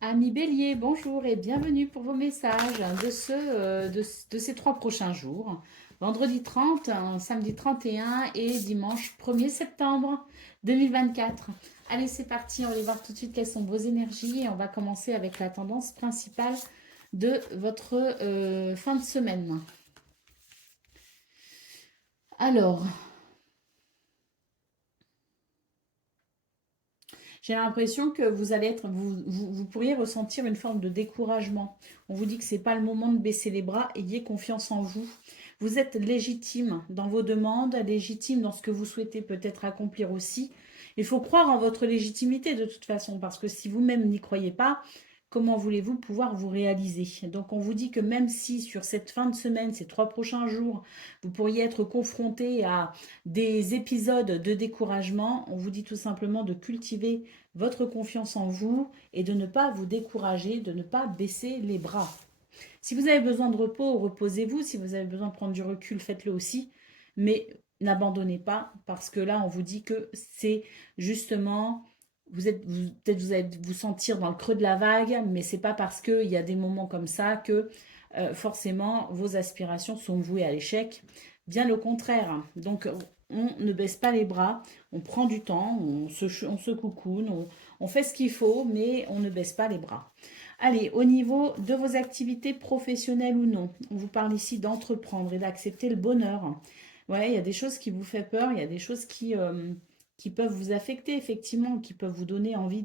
Amis Bélier, bonjour et bienvenue pour vos messages de ces 3 prochains jours. Vendredi 30, samedi 31 et dimanche 1er septembre 2024. Allez, c'est parti, on va voir tout de suite quelles sont vos énergies et on va commencer avec la tendance principale de votre fin de semaine. Alors, j'ai l'impression que vous pourriez ressentir une forme de découragement. On vous dit que ce n'est pas le moment de baisser les bras, ayez confiance en vous. Vous êtes légitime dans vos demandes, légitime dans ce que vous souhaitez peut-être accomplir aussi. Il faut croire en votre légitimité de toute façon, parce que si vous-même n'y croyez pas, comment voulez-vous pouvoir vous réaliser? Donc on vous dit que même si sur cette fin de semaine, ces 3 prochains jours, vous pourriez être confronté à des épisodes de découragement, on vous dit tout simplement de cultiver votre confiance en vous et de ne pas vous décourager, de ne pas baisser les bras. Si vous avez besoin de repos, reposez-vous. Si vous avez besoin de prendre du recul, faites-le aussi. Mais n'abandonnez pas parce que là, on vous dit que c'est justement, peut-être vous allez vous sentir dans le creux de la vague, mais c'est pas parce qu'il y a des moments comme ça que forcément vos aspirations sont vouées à l'échec. Bien au contraire. Donc, on ne baisse pas les bras, on prend du temps, on se coucoune, on fait ce qu'il faut, mais on ne baisse pas les bras. Allez, au niveau de vos activités professionnelles ou non, on vous parle ici d'entreprendre et d'accepter le bonheur. Ouais, il y a des choses qui vous font peur, il y a des choses qui peuvent vous affecter, effectivement, qui peuvent vous donner envie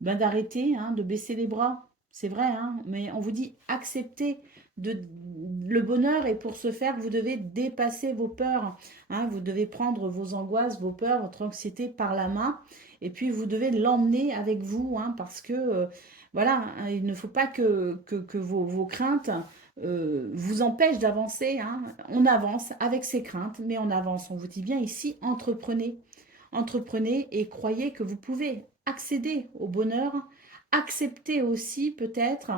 d'arrêter, hein, de baisser les bras. C'est vrai, hein, mais on vous dit accepter le bonheur et pour ce faire, vous devez dépasser vos peurs. Hein, vous devez prendre vos angoisses, vos peurs, votre anxiété par la main et puis vous devez l'emmener avec vous hein, parce que voilà, hein, il ne faut pas que vos craintes vous empêchent d'avancer. Hein. On avance avec ses craintes, mais on avance. On vous dit bien ici, entreprenez. Entreprenez et croyez que vous pouvez accéder au bonheur, accepter aussi peut-être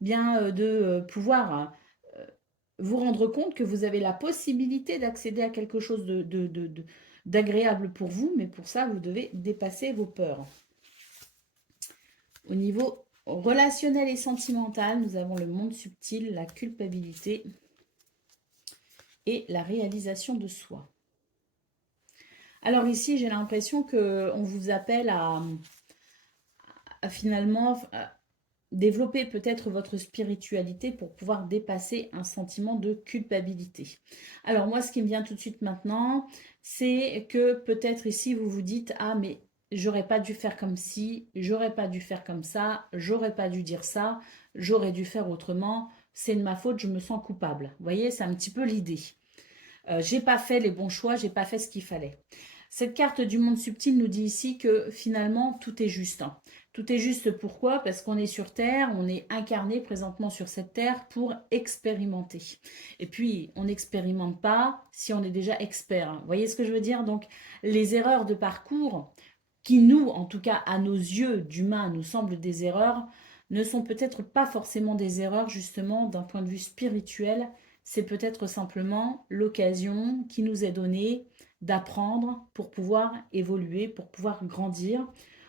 bien de pouvoir vous rendre compte que vous avez la possibilité d'accéder à quelque chose d'agréable pour vous, mais pour ça, vous devez dépasser vos peurs. Au niveau relationnel et sentimental, nous avons le monde subtil, la culpabilité et la réalisation de soi. Alors ici, j'ai l'impression qu'on vous appelle à finalement développer peut-être votre spiritualité pour pouvoir dépasser un sentiment de culpabilité. Alors moi, ce qui me vient tout de suite maintenant, c'est que peut-être ici, vous vous dites, ah mais j'aurais pas dû faire comme ci, j'aurais pas dû faire comme ça, j'aurais pas dû dire ça, j'aurais dû faire autrement, c'est de ma faute, je me sens coupable. Vous voyez, c'est un petit peu l'idée. J'ai pas fait les bons choix, j'ai pas fait ce qu'il fallait. Cette carte du monde subtil nous dit ici que finalement tout est juste. Hein. Tout est juste pourquoi? Parce qu'on est sur Terre, on est incarné présentement sur cette Terre pour expérimenter. Et puis, on n'expérimente pas si on est déjà expert. Vous voyez ce que je veux dire? Donc, les erreurs de parcours, qui nous, en tout cas à nos yeux d'humains, nous semblent des erreurs, ne sont peut-être pas forcément des erreurs justement d'un point de vue spirituel. C'est peut-être simplement l'occasion qui nous est donnée d'apprendre pour pouvoir évoluer, pour pouvoir grandir.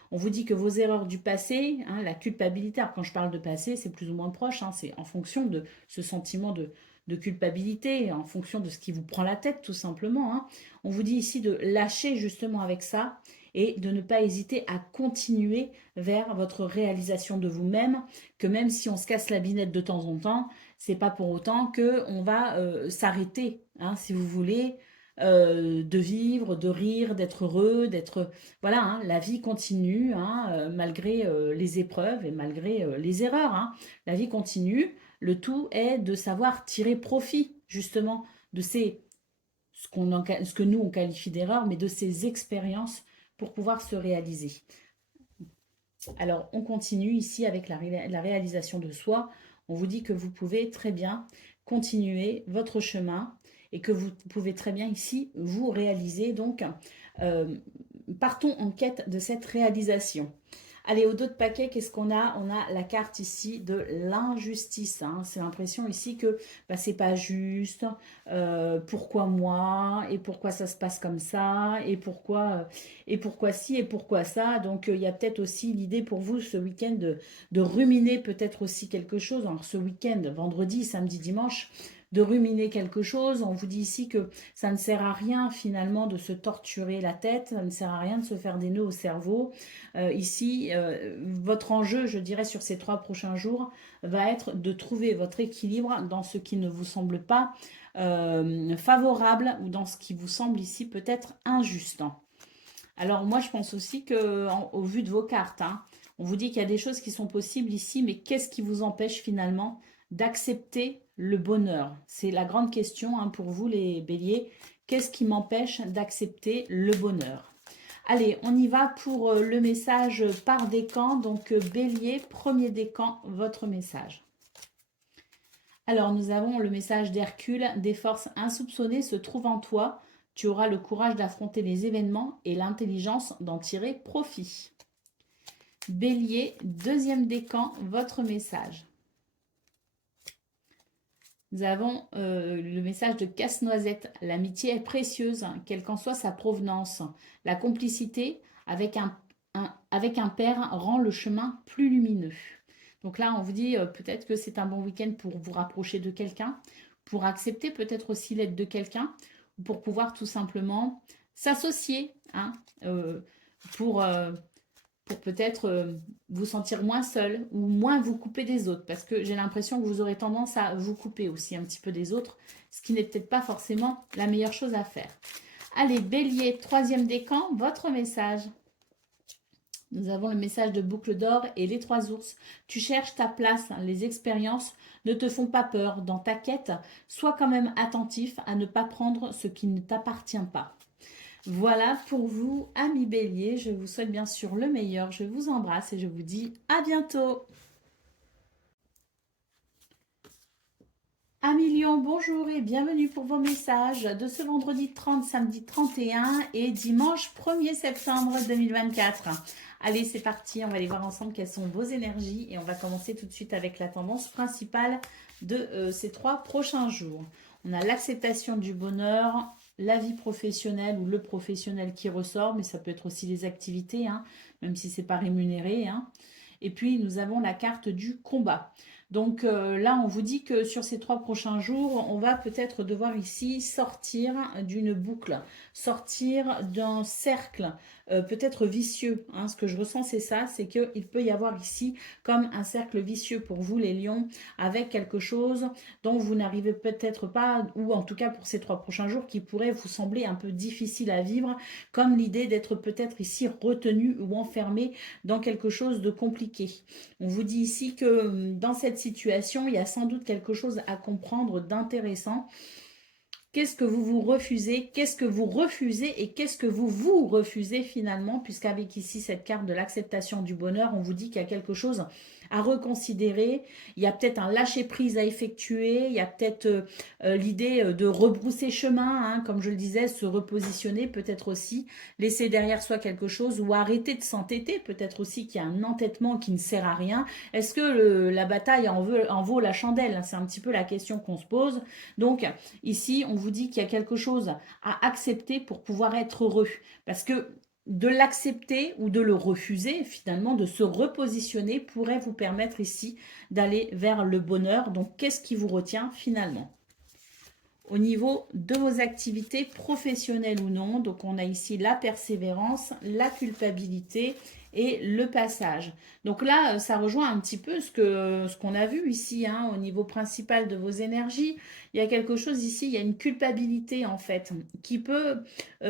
On vous dit que vos erreurs du passé, hein, la culpabilité, alors quand je parle de passé, c'est plus ou moins proche, hein, c'est en fonction de ce sentiment de culpabilité, en fonction de ce qui vous prend la tête tout simplement. Hein. On vous dit ici de lâcher justement avec ça et de ne pas hésiter à continuer vers votre réalisation de vous-même, que même si on se casse la binette de temps en temps, c'est pas pour autant que on va s'arrêter, hein, si vous voulez, de vivre, de rire, d'être heureux, d'être voilà, hein, la vie continue hein, malgré les épreuves et malgré les erreurs. Hein. La vie continue. Le tout est de savoir tirer profit justement de ce que nous on qualifie d'erreurs, mais de ces expériences pour pouvoir se réaliser. Alors, on continue ici avec la réalisation de soi. On vous dit que vous pouvez très bien continuer votre chemin et que vous pouvez très bien ici vous réaliser. Donc, partons en quête de cette réalisation. Allez, au dos de paquet, qu'est-ce qu'on a? On a la carte ici de l'injustice. Hein. C'est l'impression ici que bah, c'est pas juste. Pourquoi moi? Et pourquoi ça se passe comme ça? Et pourquoi ci? Et pourquoi ça? Donc, il y a peut-être aussi l'idée pour vous ce week-end de ruminer peut-être aussi quelque chose. Alors, ce week-end, vendredi, samedi, dimanche, de ruminer quelque chose. On vous dit ici que ça ne sert à rien finalement de se torturer la tête, ça ne sert à rien de se faire des nœuds au cerveau. Ici, votre enjeu, je dirais, sur ces 3 prochains jours, va être de trouver votre équilibre dans ce qui ne vous semble pas favorable ou dans ce qui vous semble ici peut-être injuste. Alors moi, je pense aussi que, au vu de vos cartes, hein, on vous dit qu'il y a des choses qui sont possibles ici, mais qu'est-ce qui vous empêche finalement d'accepter le bonheur? C'est la grande question hein, pour vous les béliers. Qu'est-ce qui m'empêche d'accepter le bonheur? Allez, on y va pour le message par décan. Donc, bélier, premier décan, votre message. Alors, nous avons le message d'Hercule. Des forces insoupçonnées se trouvent en toi. Tu auras le courage d'affronter les événements et l'intelligence d'en tirer profit. Bélier, deuxième décan, votre message. Nous avons le message de Casse-Noisette. L'amitié est précieuse, quelle qu'en soit sa provenance. La complicité avec un père rend le chemin plus lumineux. Donc là, on vous dit peut-être que c'est un bon week-end pour vous rapprocher de quelqu'un, pour accepter peut-être aussi l'aide de quelqu'un, ou pour pouvoir tout simplement s'associer hein, pour peut-être vous sentir moins seul ou moins vous couper des autres. Parce que j'ai l'impression que vous aurez tendance à vous couper aussi un petit peu des autres, ce qui n'est peut-être pas forcément la meilleure chose à faire. Allez, bélier, troisième décan, votre message. Nous avons le message de Boucle d'Or et les 3 ours. Tu cherches ta place, les expériences ne te font pas peur. Dans ta quête, sois quand même attentif à ne pas prendre ce qui ne t'appartient pas. Voilà pour vous, amis béliers. Je vous souhaite bien sûr le meilleur. Je vous embrasse et je vous dis à bientôt. Amis Lion, bonjour et bienvenue pour vos messages de ce vendredi 30, samedi 31 et dimanche 1er septembre 2024. Allez, c'est parti, on va aller voir ensemble quelles sont vos énergies et on va commencer tout de suite avec la tendance principale de ces 3 prochains jours. On a l'acceptation du bonheur, la vie professionnelle ou le professionnel qui ressort, mais ça peut être aussi les activités, hein, même si ce n'est pas rémunéré. Hein. Et puis, nous avons la carte du combat. Donc là, on vous dit que sur ces 3 prochains jours, on va peut-être devoir ici sortir d'une boucle, sortir d'un cercle peut-être vicieux. Hein. Ce que je ressens, c'est ça, c'est qu'il peut y avoir ici comme un cercle vicieux pour vous, les lions, avec quelque chose dont vous n'arrivez peut-être pas, ou en tout cas pour ces 3 prochains jours, qui pourrait vous sembler un peu difficile à vivre, comme l'idée d'être peut-être ici retenu ou enfermé dans quelque chose de compliqué. On vous dit ici que dans cette situation, il y a sans doute quelque chose à comprendre d'intéressant. Qu'est-ce que vous refusez? Qu'est-ce que vous refusez et qu'est-ce que vous refusez finalement? Puisqu'avec ici cette carte de l'acceptation du bonheur, on vous dit qu'il y a quelque chose à reconsidérer. Il y a peut-être un lâcher-prise à effectuer. Il y a peut-être l'idée de rebrousser chemin, hein, comme je le disais, se repositionner peut-être aussi, laisser derrière soi quelque chose ou arrêter de s'entêter. Peut-être aussi qu'il y a un entêtement qui ne sert à rien. Est-ce que la bataille en vaut la chandelle? C'est un petit peu la question qu'on se pose. Donc ici, on vous dit qu'il y a quelque chose à accepter pour pouvoir être heureux. Parce que de l'accepter ou de le refuser, finalement, de se repositionner pourrait vous permettre ici d'aller vers le bonheur. Donc, qu'est-ce qui vous retient finalement? Au niveau de vos activités professionnelles ou non, donc on a ici la persévérance, la culpabilité et le passage. Donc là, ça rejoint un petit peu ce qu'on a vu ici, hein, au niveau principal de vos énergies. Il y a quelque chose ici, il y a une culpabilité en fait, qui peut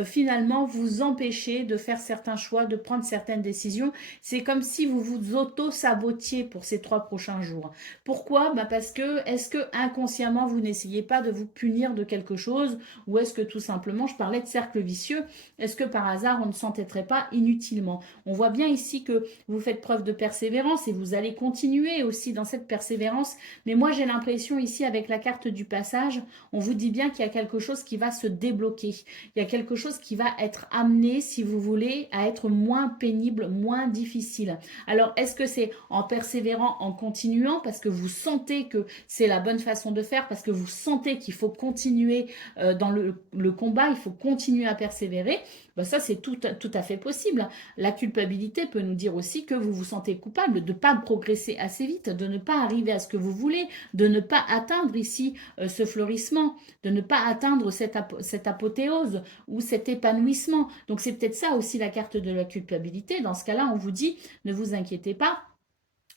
finalement vous empêcher de faire certains choix, de prendre certaines décisions. C'est comme si vous vous auto-sabotiez pour ces 3 prochains jours. Pourquoi? Parce que, est-ce que inconsciemment, vous n'essayez pas de vous punir de quelque chose? Ou est-ce que tout simplement, je parlais de cercle vicieux, est-ce que par hasard, on ne s'entêterait pas inutilement? On voit bien ici que vous faites preuve de persévérance et vous allez continuer aussi dans cette persévérance. Mais moi, j'ai l'impression ici, avec la carte du passage, on vous dit bien qu'il y a quelque chose qui va se débloquer. Il y a quelque chose qui va être amené, si vous voulez, à être moins pénible, moins difficile. Alors, est-ce que c'est en persévérant, en continuant, parce que vous sentez que c'est la bonne façon de faire, parce que vous sentez qu'il faut continuer dans le combat, il faut continuer à persévérer? Ben ça, c'est tout à fait possible. La culpabilité peut nous dire aussi que vous vous sentez coupable de ne pas progresser assez vite, de ne pas arriver à ce que vous voulez, de ne pas atteindre ici ce fleurissement, de ne pas atteindre cette apothéose ou cet épanouissement. Donc c'est peut-être ça aussi la carte de la culpabilité. Dans ce cas-là, on vous dit, ne vous inquiétez pas,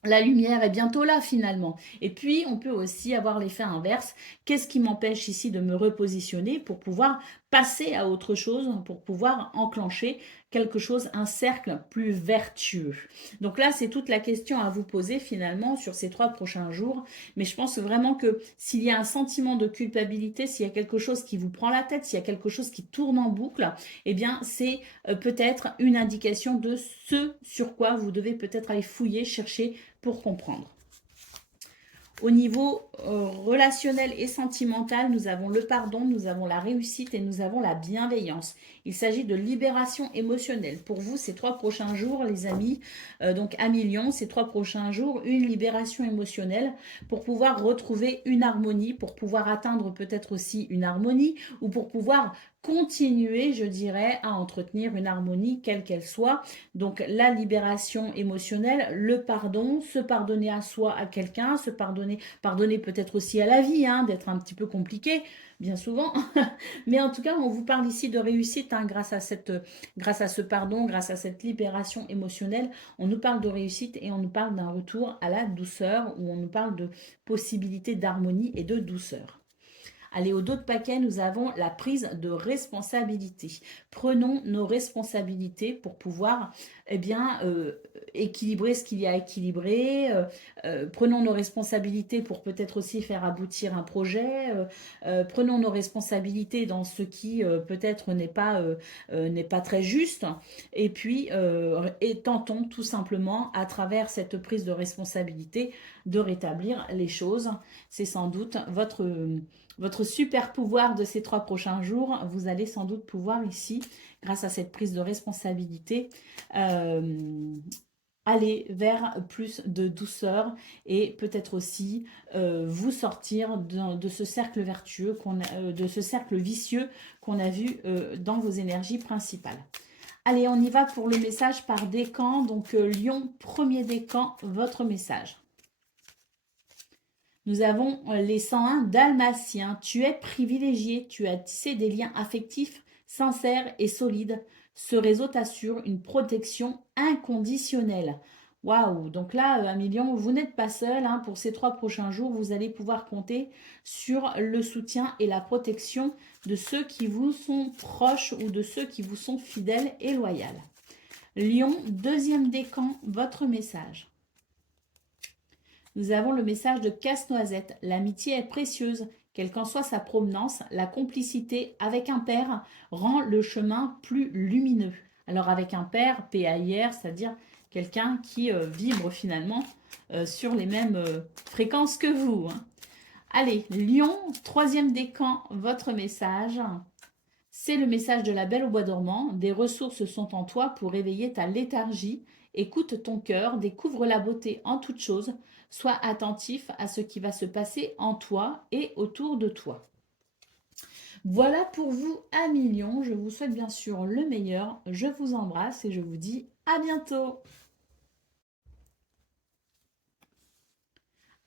la lumière est bientôt là finalement. Et puis, on peut aussi avoir l'effet inverse. Qu'est-ce qui m'empêche ici de me repositionner pour pouvoir passer à autre chose, pour pouvoir enclencher quelque chose, un cercle plus vertueux? Donc là, c'est toute la question à vous poser finalement sur ces 3 prochains jours. Mais je pense vraiment que s'il y a un sentiment de culpabilité, s'il y a quelque chose qui vous prend la tête, s'il y a quelque chose qui tourne en boucle, eh bien, c'est peut-être une indication de ce sur quoi vous devez peut-être aller fouiller, chercher pour comprendre. Au niveau relationnel et sentimental, nous avons le pardon, nous avons la réussite et nous avons la bienveillance. Il s'agit de libération émotionnelle. Pour vous, ces 3 prochains jours, les amis, donc à Million, ces 3 prochains jours, une libération émotionnelle pour pouvoir retrouver une harmonie, pour pouvoir atteindre peut-être aussi une harmonie ou pour pouvoir continuer, je dirais, à entretenir une harmonie, quelle qu'elle soit. Donc, la libération émotionnelle, le pardon, se pardonner à soi, à quelqu'un, se pardonner peut-être aussi à la vie, hein, d'être un petit peu compliqué, bien souvent. Mais en tout cas, on vous parle ici de réussite, hein, grâce à ce pardon, grâce à cette libération émotionnelle. On nous parle de réussite et on nous parle d'un retour à la douceur, où on nous parle de possibilité d'harmonie et de douceur. Allez, au dos de paquet, nous avons la prise de responsabilité. Prenons nos responsabilités pour pouvoir équilibrer ce qu'il y a à équilibrer. Prenons nos responsabilités pour peut-être aussi faire aboutir un projet. Prenons nos responsabilités dans ce qui peut-être n'est pas très juste. Et puis, tentons tout simplement, à travers cette prise de responsabilité, de rétablir les choses. C'est sans doute votre super pouvoir de ces 3 prochains jours. Vous allez sans doute pouvoir ici, grâce à cette prise de responsabilité, aller vers plus de douceur et peut-être aussi vous sortir de ce cercle vertueux, de ce cercle vicieux qu'on a vu dans vos énergies principales. Allez, on y va pour le message par décan. Donc Lion, premier décan, votre message. Nous avons les 101 dalmatiens. Tu es privilégié, tu as tissé des liens affectifs sincères et solides. Ce réseau t'assure une protection inconditionnelle. Waouh! Donc là, 1 million, vous n'êtes pas seul, hein. Pour ces 3 prochains jours, vous allez pouvoir compter sur le soutien et la protection de ceux qui vous sont proches ou de ceux qui vous sont fidèles et loyaux. Lion, deuxième décan, votre message. Nous avons le message de Casse-Noisette. L'amitié est précieuse. Quelle qu'en soit sa provenance, la complicité avec un père rend le chemin plus lumineux. Alors avec un père, PAIR, c'est-à-dire quelqu'un qui vibre finalement sur les mêmes fréquences que vous, hein. Allez, Lion, troisième décan, votre message. C'est le message de la Belle au bois dormant. Des ressources sont en toi pour réveiller ta léthargie. Écoute ton cœur, découvre la beauté en toute chose. Sois attentif à ce qui va se passer en toi et autour de toi. Voilà pour vous 1 million. Je vous souhaite bien sûr le meilleur. Je vous embrasse et je vous dis à bientôt.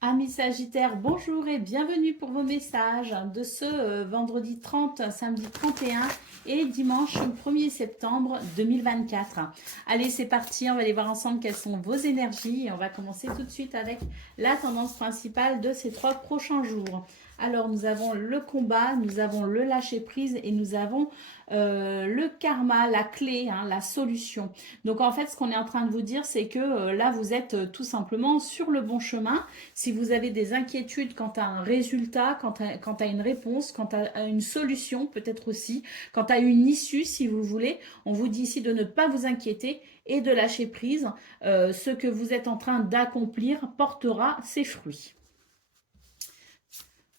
Amis Sagittaires, bonjour et bienvenue pour vos messages de ce vendredi 30, samedi 31 et dimanche 1er septembre 2024. Allez, c'est parti, on va aller voir ensemble quelles sont vos énergies et on va commencer tout de suite avec la tendance principale de ces 3 prochains jours. Alors, nous avons le combat, nous avons le lâcher-prise et nous avons le karma, la clé, hein, la solution. Donc, en fait, ce qu'on est en train de vous dire, c'est que là, vous êtes tout simplement sur le bon chemin. Si vous avez des inquiétudes quant à un résultat, quant à une réponse, quant à une solution peut-être aussi, quant à une issue si vous voulez, on vous dit ici de ne pas vous inquiéter et de lâcher prise. Ce que vous êtes en train d'accomplir portera ses fruits.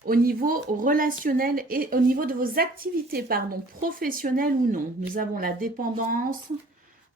Au niveau relationnel et au niveau de vos activités, pardon, professionnelles ou non, nous avons la dépendance,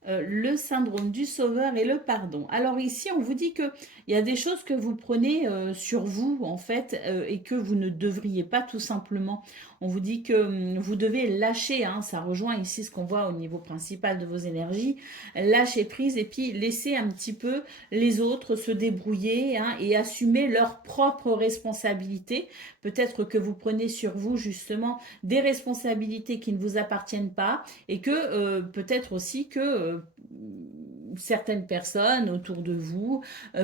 le syndrome du sauveur et le pardon. Alors ici, on vous dit qu'il y a des choses que vous prenez sur vous, en fait, et que vous ne devriez pas tout simplement. On vous dit que vous devez lâcher, hein, ça rejoint ici ce qu'on voit au niveau principal de vos énergies, lâcher prise et puis laisser un petit peu les autres se débrouiller hein, et assumer leurs propres responsabilités. Peut-être que vous prenez sur vous justement des responsabilités qui ne vous appartiennent pas et que peut-être aussi que certaines personnes autour de vous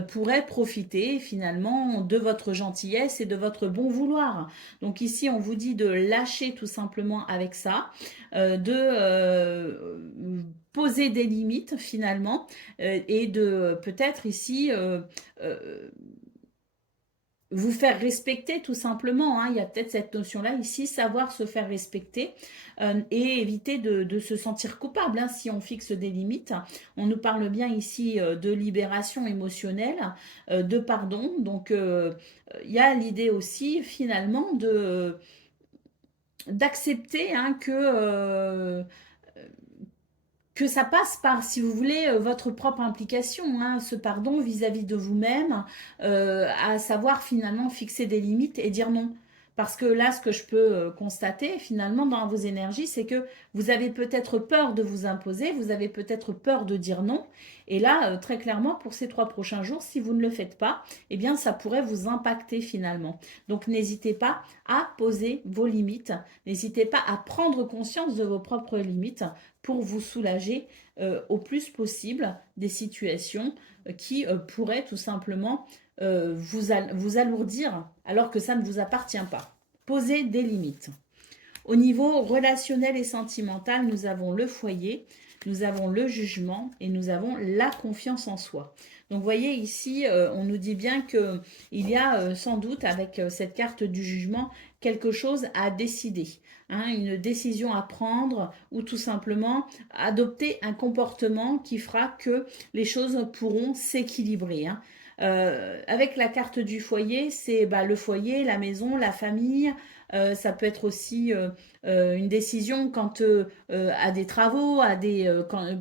pourraient profiter finalement de votre gentillesse et de votre bon vouloir. Donc ici, on vous dit de lâcher tout simplement avec ça, de poser des limites finalement et de peut-être ici vous faire respecter tout simplement. Hein. Il y a peut-être cette notion-là ici, savoir se faire respecter et éviter de se sentir coupable hein, si on fixe des limites. On nous parle bien ici de libération émotionnelle, de pardon. Donc, il y a l'idée aussi finalement d'accepter hein, que ça passe par, si vous voulez, votre propre implication, hein, ce pardon vis-à-vis de vous-même, à savoir finalement fixer des limites et dire non. Parce que là, ce que je peux constater finalement dans vos énergies, c'est que vous avez peut-être peur de vous imposer, vous avez peut-être peur de dire non. Et là, très clairement, pour ces 3 prochains jours, si vous ne le faites pas, eh bien, ça pourrait vous impacter finalement. Donc, n'hésitez pas à poser vos limites, n'hésitez pas à prendre conscience de vos propres limites pour vous soulager au plus possible des situations qui pourraient tout simplement vous alourdir alors que ça ne vous appartient pas. Posez des limites. Au niveau relationnel et sentimental, nous avons le foyer, nous avons le jugement et nous avons la confiance en soi. Donc, vous voyez ici, on nous dit bien qu'il y a sans doute avec cette carte du jugement quelque chose à décider, hein, une décision à prendre ou tout simplement adopter un comportement qui fera que les choses pourront s'équilibrer. Hein. Avec la carte du foyer, c'est le foyer, la maison, la famille. Ça peut être aussi une décision quant à des travaux,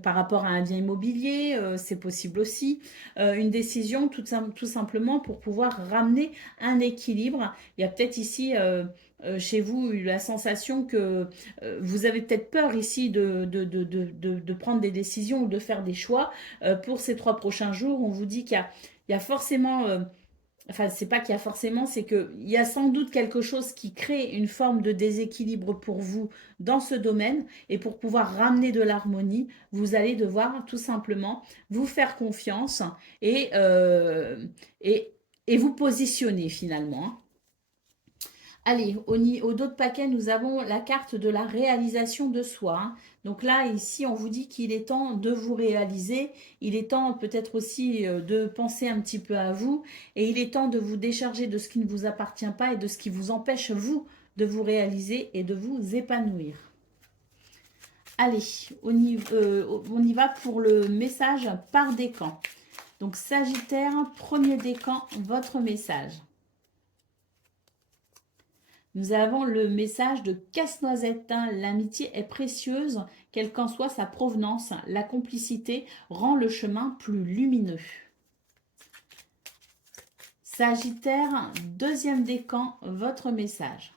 par rapport à un bien immobilier, c'est possible aussi. Une décision tout simplement pour pouvoir ramener un équilibre. Il y a peut-être ici chez vous la sensation que vous avez peut-être peur ici de prendre des décisions ou de faire des choix. Pour ces 3 prochains jours, on vous dit qu'il y a forcément... Enfin, c'est pas qu'il y a forcément, c'est qu'il y a sans doute quelque chose qui crée une forme de déséquilibre pour vous dans ce domaine. Et pour pouvoir ramener de l'harmonie, vous allez devoir tout simplement vous faire confiance et, et vous positionner finalement. Allez, au dos de paquet, nous avons la carte de la réalisation de soi. Hein. Donc là, ici, on vous dit qu'il est temps de vous réaliser. Il est temps peut-être aussi de penser un petit peu à vous. Et il est temps de vous décharger de ce qui ne vous appartient pas et de ce qui vous empêche, vous, de vous réaliser et de vous épanouir. Allez, on y va pour le message par décan. Donc Sagittaire, premier décan, votre message. Nous avons le message de Casse-Noisette. L'amitié est précieuse, quelle qu'en soit sa provenance. La complicité rend le chemin plus lumineux. Sagittaire, deuxième décan, votre message.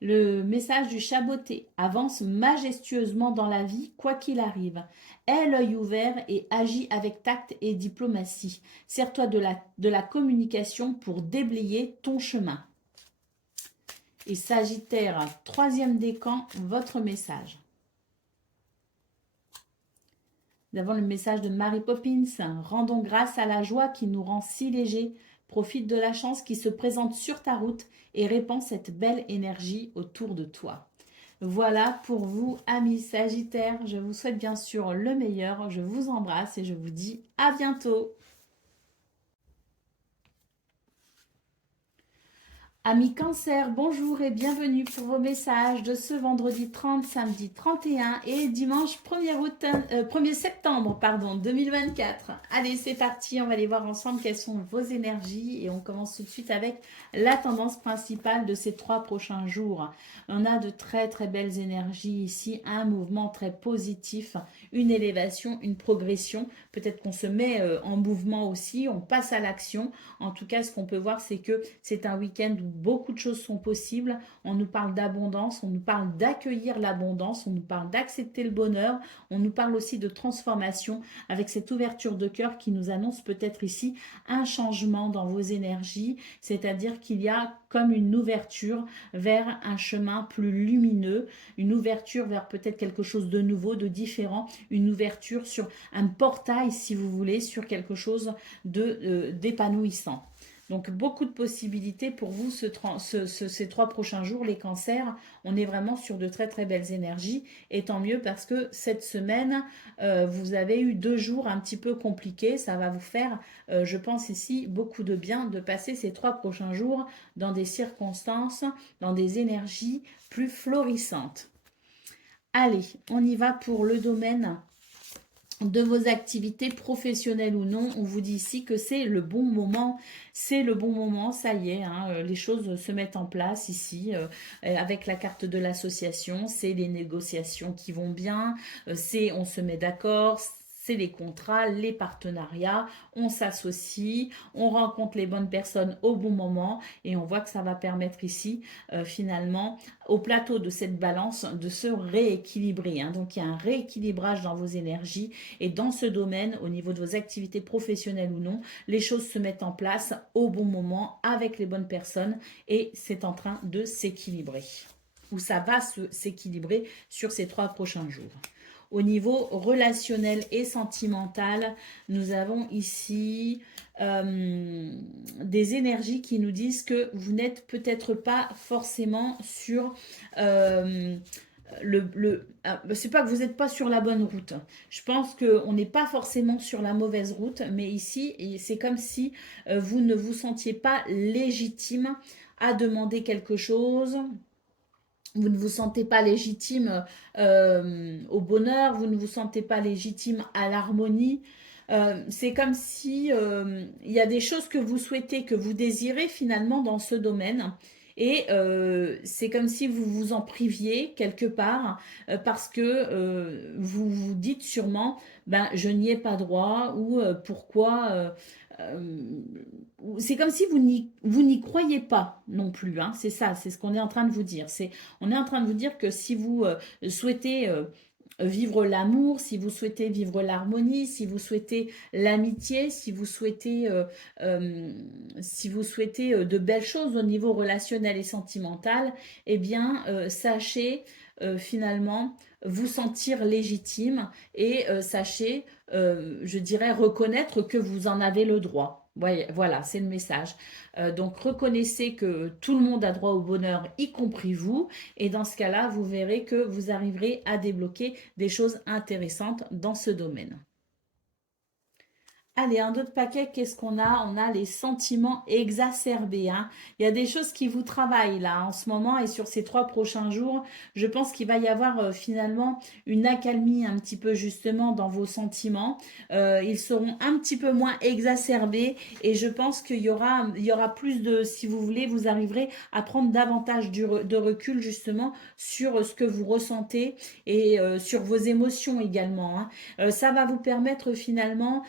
Le message du Chaboté. Avance majestueusement dans la vie, quoi qu'il arrive. Aie l'œil ouvert et agis avec tact et diplomatie. Sers-toi de la communication pour déblayer ton chemin. Et Sagittaire, troisième décan, votre message. Nous avons le message de Mary Poppins. Rendons grâce à la joie qui nous rend si légers. Profite de la chance qui se présente sur ta route et répand cette belle énergie autour de toi. Voilà pour vous, amis Sagittaires. Je vous souhaite bien sûr le meilleur. Je vous embrasse et je vous dis à bientôt. Amis Cancer, bonjour et bienvenue pour vos messages de ce vendredi 30, samedi 31 et dimanche 1er septembre 2024. Allez, c'est parti, on va aller voir ensemble quelles sont vos énergies et on commence tout de suite avec la tendance principale de ces 3 prochains jours. On a de très très belles énergies ici, un mouvement très positif, une élévation, une progression. Peut-être qu'on se met en mouvement aussi, on passe à l'action. En tout cas, ce qu'on peut voir, c'est que c'est un week-end où beaucoup de choses sont possibles. On nous parle d'abondance, on nous parle d'accueillir l'abondance, on nous parle d'accepter le bonheur, on nous parle aussi de transformation avec cette ouverture de cœur qui nous annonce peut-être ici un changement dans vos énergies, c'est-à-dire qu'il y a comme une ouverture vers un chemin plus lumineux, une ouverture vers peut-être quelque chose de nouveau, de différent, une ouverture sur un portail, si vous voulez, sur quelque chose d'épanouissant. Donc beaucoup de possibilités pour vous ces 3 prochains jours, les cancers. On est vraiment sur de très très belles énergies. Et tant mieux parce que cette semaine, vous avez eu 2 jours un petit peu compliqués. Ça va vous faire, je pense ici, beaucoup de bien de passer ces 3 prochains jours dans des circonstances, dans des énergies plus florissantes. Allez, on y va pour le domaine de vos activités professionnelles ou non. On vous dit ici que c'est le bon moment, ça y est, hein, les choses se mettent en place ici, avec la carte de l'association, c'est les négociations qui vont bien, on se met d'accord, c'est les contrats, les partenariats, on s'associe, on rencontre les bonnes personnes au bon moment et on voit que ça va permettre ici finalement au plateau de cette balance de se rééquilibrer. Hein. Donc il y a un rééquilibrage dans vos énergies et dans ce domaine, au niveau de vos activités professionnelles ou non, les choses se mettent en place au bon moment avec les bonnes personnes et c'est en train de s'équilibrer. Ou ça va s'équilibrer sur ces 3 prochains jours. Au niveau relationnel et sentimental, nous avons ici des énergies qui nous disent que vous n'êtes peut-être pas forcément sur c'est pas que vous n'êtes pas sur la bonne route. Je pense qu'on n'est pas forcément sur la mauvaise route, mais ici, c'est comme si vous ne vous sentiez pas légitime à demander quelque chose. Vous ne vous sentez pas légitime au bonheur, vous ne vous sentez pas légitime à l'harmonie. C'est comme si il y a des choses que vous souhaitez, que vous désirez finalement dans ce domaine. Et c'est comme si vous vous en priviez quelque part parce que vous vous dites sûrement, ben je n'y ai pas droit ou pourquoi. Euh, c'est comme si vous n'y croyez pas non plus. Hein. C'est ça, c'est ce qu'on est en train de vous dire. On est en train de vous dire que si vous souhaitez vivre l'amour, si vous souhaitez vivre l'harmonie, si vous souhaitez l'amitié, si vous souhaitez de belles choses au niveau relationnel et sentimental, eh bien, sachez finalement vous sentir légitime et sachez, je dirais, reconnaître que vous en avez le droit. Voilà, c'est le message. Donc reconnaissez que tout le monde a droit au bonheur, y compris vous. Et dans ce cas-là, vous verrez que vous arriverez à débloquer des choses intéressantes dans ce domaine. Allez, un autre paquet, qu'est-ce qu'on a? On a les sentiments exacerbés. Hein. Il y a des choses qui vous travaillent là en ce moment et sur ces 3 prochains jours, je pense qu'il va y avoir finalement une accalmie un petit peu justement dans vos sentiments. Ils seront un petit peu moins exacerbés et je pense qu'il y aura plus de, si vous voulez, vous arriverez à prendre davantage de recul justement sur ce que vous ressentez et sur vos émotions également. Hein. Ça va vous permettre finalement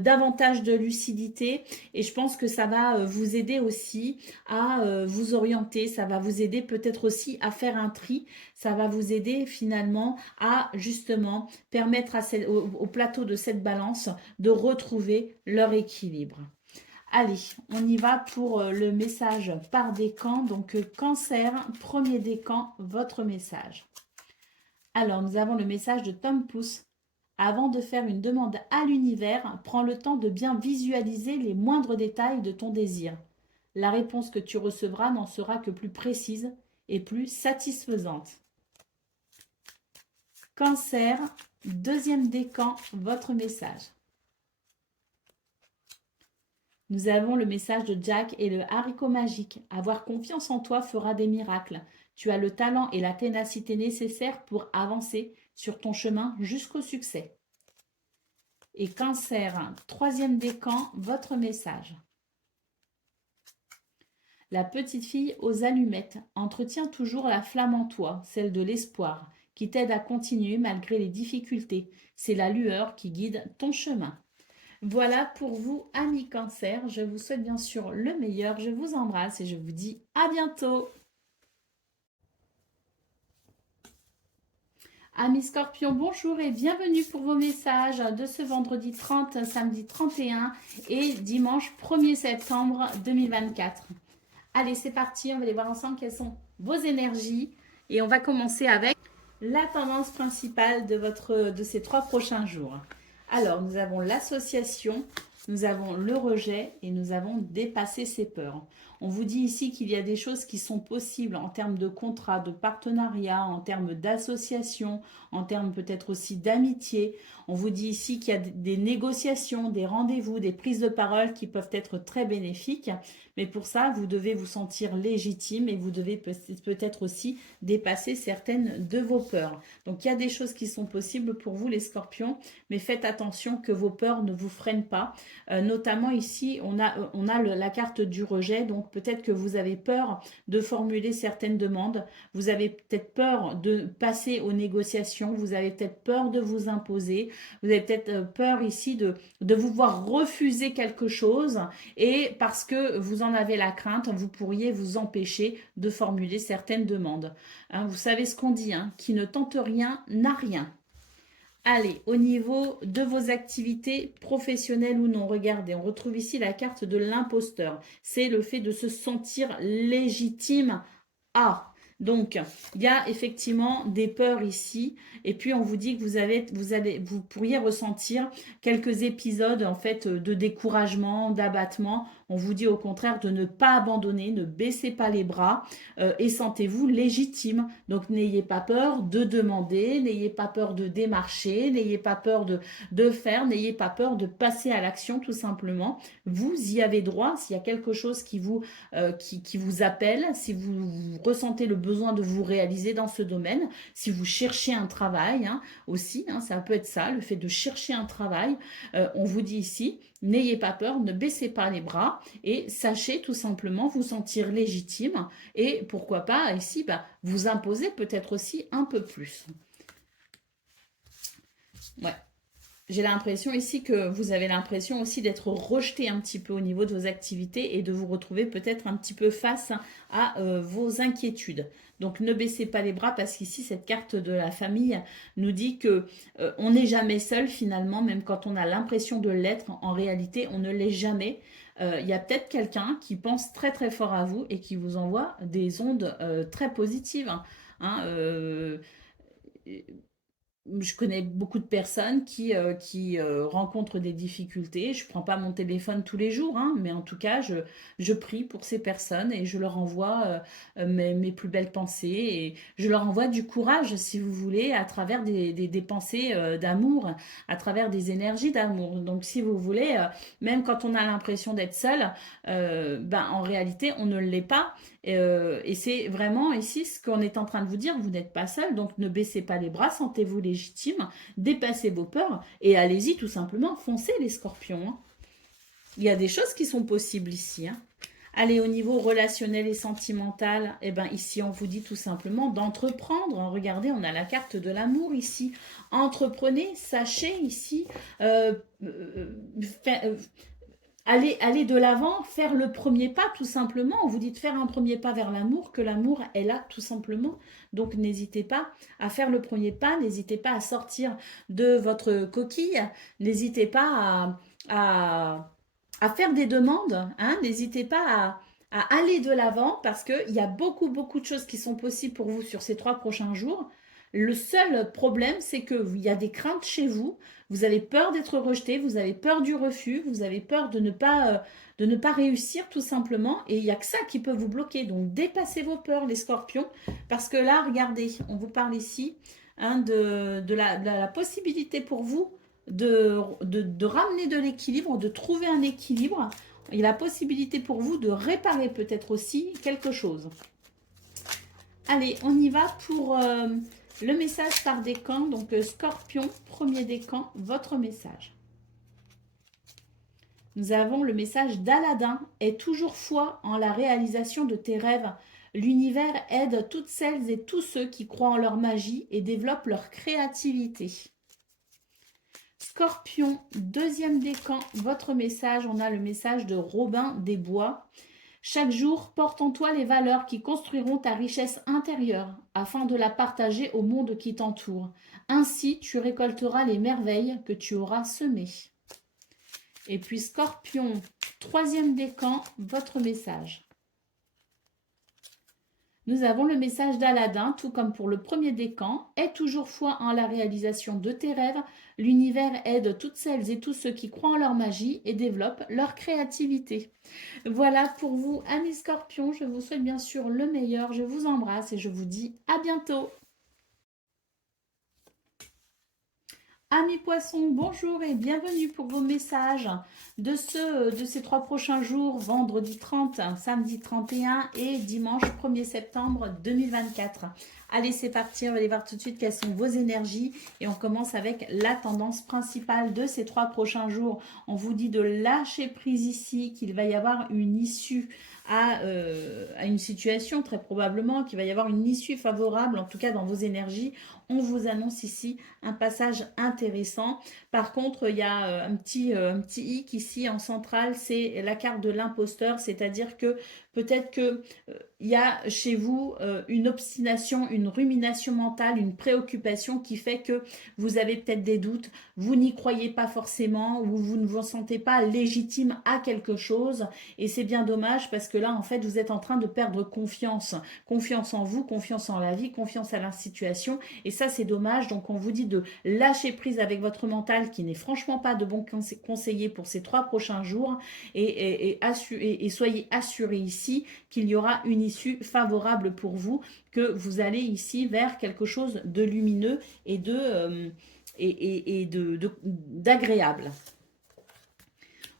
davantage de lucidité et je pense que ça va vous aider aussi à vous orienter, ça va vous aider peut-être aussi à faire un tri, ça va vous aider finalement à justement permettre au plateau de cette balance de retrouver leur équilibre. Allez, on y va pour le message par décan. Donc Cancer, premier décan, votre message. Alors, nous avons le message de Tom Pouce. Avant de faire une demande à l'univers, prends le temps de bien visualiser les moindres détails de ton désir. La réponse que tu recevras n'en sera que plus précise et plus satisfaisante. Cancer, deuxième décan, votre message. Nous avons le message de Jack et le haricot magique. Avoir confiance en toi fera des miracles. Tu as le talent et la ténacité nécessaires pour avancer sur ton chemin jusqu'au succès. Et Cancer, troisième décan, votre message. La petite fille aux allumettes entretient toujours la flamme en toi, celle de l'espoir, qui t'aide à continuer malgré les difficultés. C'est la lueur qui guide ton chemin. Voilà pour vous, amis Cancer. Je vous souhaite bien sûr le meilleur. Je vous embrasse et je vous dis à bientôt. Amis Scorpions, bonjour et bienvenue pour vos messages de ce vendredi 30, samedi 31 et dimanche 1er septembre 2024. Allez, c'est parti, on va aller voir ensemble quelles sont vos énergies et on va commencer avec la tendance principale de ces 3 prochains jours. Alors, nous avons l'association, nous avons le rejet et nous avons dépassé ses peurs. On vous dit ici qu'il y a des choses qui sont possibles en termes de contrat, de partenariat, en termes d'association, en termes peut-être aussi d'amitié. On vous dit ici qu'il y a des négociations, des rendez-vous, des prises de parole qui peuvent être très bénéfiques. Mais pour ça, vous devez vous sentir légitime et vous devez peut-être aussi dépasser certaines de vos peurs. Donc, il y a des choses qui sont possibles pour vous, les Scorpions, mais faites attention que vos peurs ne vous freinent pas. Notamment ici, on a la carte du rejet, donc peut-être que vous avez peur de formuler certaines demandes, vous avez peut-être peur de passer aux négociations, vous avez peut-être peur de vous imposer, vous avez peut-être peur ici de vous voir refuser quelque chose et parce que vous en avez la crainte, vous pourriez vous empêcher de formuler certaines demandes. Hein, vous savez ce qu'on dit, hein, qui ne tente rien n'a rien. Allez, au niveau de vos activités professionnelles ou non, regardez, on retrouve ici la carte de l'imposteur. C'est le fait de se sentir légitime à. Donc, il y a effectivement des peurs ici. Et puis, on vous dit que vous pourriez ressentir quelques épisodes en fait de découragement, d'abattement. On vous dit au contraire de ne pas abandonner, ne baissez pas les bras et sentez-vous légitime. Donc, n'ayez pas peur de demander, n'ayez pas peur de démarcher, n'ayez pas peur de faire, n'ayez pas peur de passer à l'action tout simplement. Vous y avez droit. S'il y a quelque chose qui vous appelle, si vous ressentez le besoin de vous réaliser dans ce domaine, si vous cherchez un travail aussi, ça peut être ça, le fait de chercher un travail, on vous dit ici, n'ayez pas peur, ne baissez pas les bras et sachez tout simplement vous sentir légitime et pourquoi pas ici vous imposer peut-être aussi un peu plus. Ouais. J'ai l'impression ici que vous avez l'impression aussi d'être rejeté un petit peu au niveau de vos activités et de vous retrouver peut-être un petit peu face à vos inquiétudes. Donc ne baissez pas les bras parce qu'ici cette carte de la famille nous dit que on n'est jamais seul finalement, même quand on a l'impression de l'être, en réalité on ne l'est jamais. Il y a peut-être quelqu'un qui pense très très fort à vous et qui vous envoie des ondes très positives. Je connais beaucoup de personnes qui rencontrent des difficultés. Je ne prends pas mon téléphone tous les jours, mais en tout cas, je prie pour ces personnes et je leur envoie mes plus belles pensées. Et je leur envoie du courage, si vous voulez, à travers des pensées d'amour, à travers des énergies d'amour. Donc, si vous voulez, même quand on a l'impression d'être seul, en réalité, on ne l'est pas. Et c'est vraiment ici ce qu'on est en train de vous dire, vous n'êtes pas seul, donc ne baissez pas les bras, sentez-vous légitime, dépassez vos peurs et allez-y tout simplement, foncez les Scorpions. Il y a des choses qui sont possibles ici. Allez, au niveau relationnel et sentimental, ici on vous dit tout simplement d'entreprendre. Regardez, on a la carte de l'amour ici. Entreprenez, sachez ici, aller de l'avant, faire le premier pas tout simplement. On vous dit de faire un premier pas vers l'amour, que l'amour est là tout simplement. Donc n'hésitez pas à faire le premier pas, n'hésitez pas à sortir de votre coquille, n'hésitez pas à faire des demandes, n'hésitez pas à aller de l'avant parce qu'il y a beaucoup de choses qui sont possibles pour vous sur ces 3 prochains jours. Le seul problème, c'est qu'il y a des craintes chez vous. Vous avez peur d'être rejeté, vous avez peur du refus, vous avez peur de ne pas réussir tout simplement. Et il n'y a que ça qui peut vous bloquer. Donc, dépassez vos peurs, les Scorpions. Parce que là, regardez, on vous parle ici de la possibilité pour vous de ramener de l'équilibre, de trouver un équilibre. Il y a la possibilité pour vous de réparer peut-être aussi quelque chose. Allez, on y va pour le message par décan. Donc, Scorpion, premier décan, votre message. Nous avons le message d'Aladin. Aie toujours foi en la réalisation de tes rêves. L'univers aide toutes celles et tous ceux qui croient en leur magie et développent leur créativité. Scorpion, deuxième décan, votre message. On a le message de Robin des Bois. Chaque jour, porte en toi les valeurs qui construiront ta richesse intérieure afin de la partager au monde qui t'entoure. Ainsi, tu récolteras les merveilles que tu auras semées. Et puis Scorpion, troisième décan, votre message. Nous avons le message d'Aladin, tout comme pour le premier décan. Aie toujours foi en la réalisation de tes rêves. L'univers aide toutes celles et tous ceux qui croient en leur magie et développent leur créativité. Voilà pour vous, amis Scorpions. Je vous souhaite bien sûr le meilleur. Je vous embrasse et je vous dis à bientôt. Amis poissons, bonjour et bienvenue pour vos messages de ces 3 prochains jours, vendredi 30, samedi 31 et dimanche 1er septembre 2024. Allez, c'est parti, on va aller voir tout de suite quelles sont vos énergies et on commence avec la tendance principale de ces 3 prochains jours. On vous dit de lâcher prise ici, qu'il va y avoir une issue à une situation très probablement, qu'il va y avoir une issue favorable, en tout cas dans vos énergies. On vous annonce ici un passage intéressant. Par contre, il y a un petit hic ici en centrale, c'est la carte de l'imposteur, c'est-à-dire que peut-être que il y a chez vous une obstination, une rumination mentale, une préoccupation qui fait que vous avez peut-être des doutes, vous n'y croyez pas forcément ou vous ne vous sentez pas légitime à quelque chose et c'est bien dommage parce que là en fait vous êtes en train de perdre confiance en vous, confiance en la vie, confiance à la situation et ça c'est dommage. Donc on vous dit de lâcher prise avec votre mental qui n'est franchement pas de bon conseiller pour ces 3 prochains jours et soyez assurés ici qu'il y aura une issue favorable pour vous, que vous allez ici vers quelque chose de lumineux et d'agréable.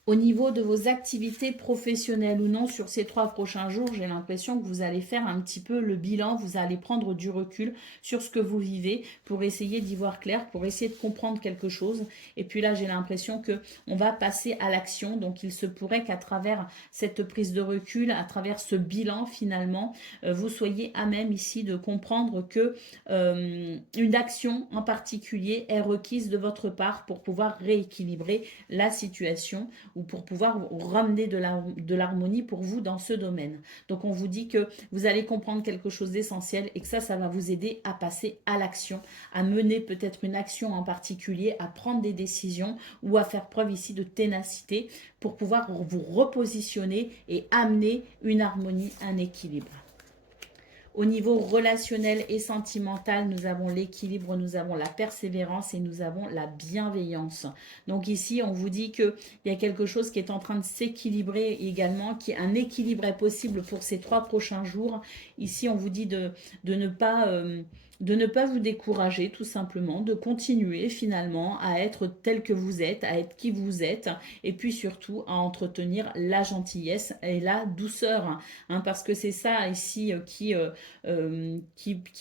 Au niveau de vos activités professionnelles ou non sur ces 3 prochains jours, j'ai l'impression que vous allez faire un petit peu le bilan, vous allez prendre du recul sur ce que vous vivez pour essayer d'y voir clair, pour essayer de comprendre quelque chose. Et puis là, j'ai l'impression qu'on va passer à l'action. Donc, il se pourrait qu'à travers cette prise de recul, à travers ce bilan finalement, vous soyez à même ici de comprendre que une action en particulier est requise de votre part pour pouvoir rééquilibrer la situation ou pour pouvoir ramener de l'harmonie pour vous dans ce domaine. Donc on vous dit que vous allez comprendre quelque chose d'essentiel et que ça va vous aider à passer à l'action, à mener peut-être une action en particulier, à prendre des décisions ou à faire preuve ici de ténacité pour pouvoir vous repositionner et amener une harmonie, un équilibre. Au niveau relationnel et sentimental, nous avons l'équilibre, nous avons la persévérance et nous avons la bienveillance. Donc ici, on vous dit qu'il y a quelque chose qui est en train de s'équilibrer également, un équilibre est possible pour ces 3 prochains jours. Ici, on vous dit de ne pas vous décourager tout simplement, de continuer finalement à être tel que vous êtes, à être qui vous êtes et puis surtout à entretenir la gentillesse et la douceur. Parce que c'est ça ici qui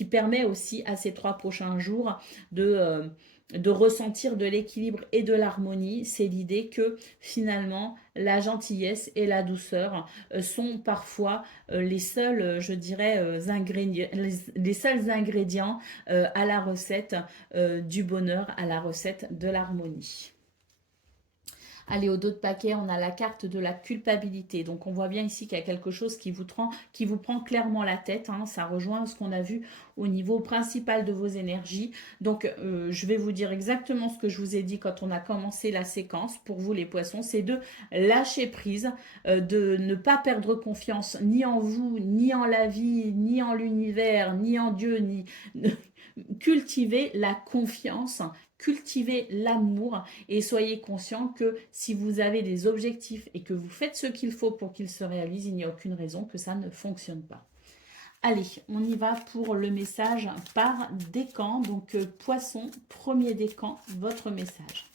permet aussi à ces 3 prochains jours de ressentir de l'équilibre et de l'harmonie. C'est l'idée que finalement la gentillesse et la douceur sont parfois les seuls, je dirais, les seuls ingrédients à la recette du bonheur, à la recette de l'harmonie. Allez, au dos de paquet, on a la carte de la culpabilité. Donc, on voit bien ici qu'il y a quelque chose qui vous prend clairement la tête. Ça rejoint ce qu'on a vu au niveau principal de vos énergies. Donc, je vais vous dire exactement ce que je vous ai dit quand on a commencé la séquence. Pour vous, les poissons, c'est de lâcher prise, de ne pas perdre confiance ni en vous, ni en la vie, ni en l'univers, ni en Dieu, ni... Cultivez la confiance, cultivez l'amour et soyez conscient que si vous avez des objectifs et que vous faites ce qu'il faut pour qu'ils se réalisent, il n'y a aucune raison que ça ne fonctionne pas. Allez, on y va pour le message par décan. Donc, poisson, premier décan, votre message.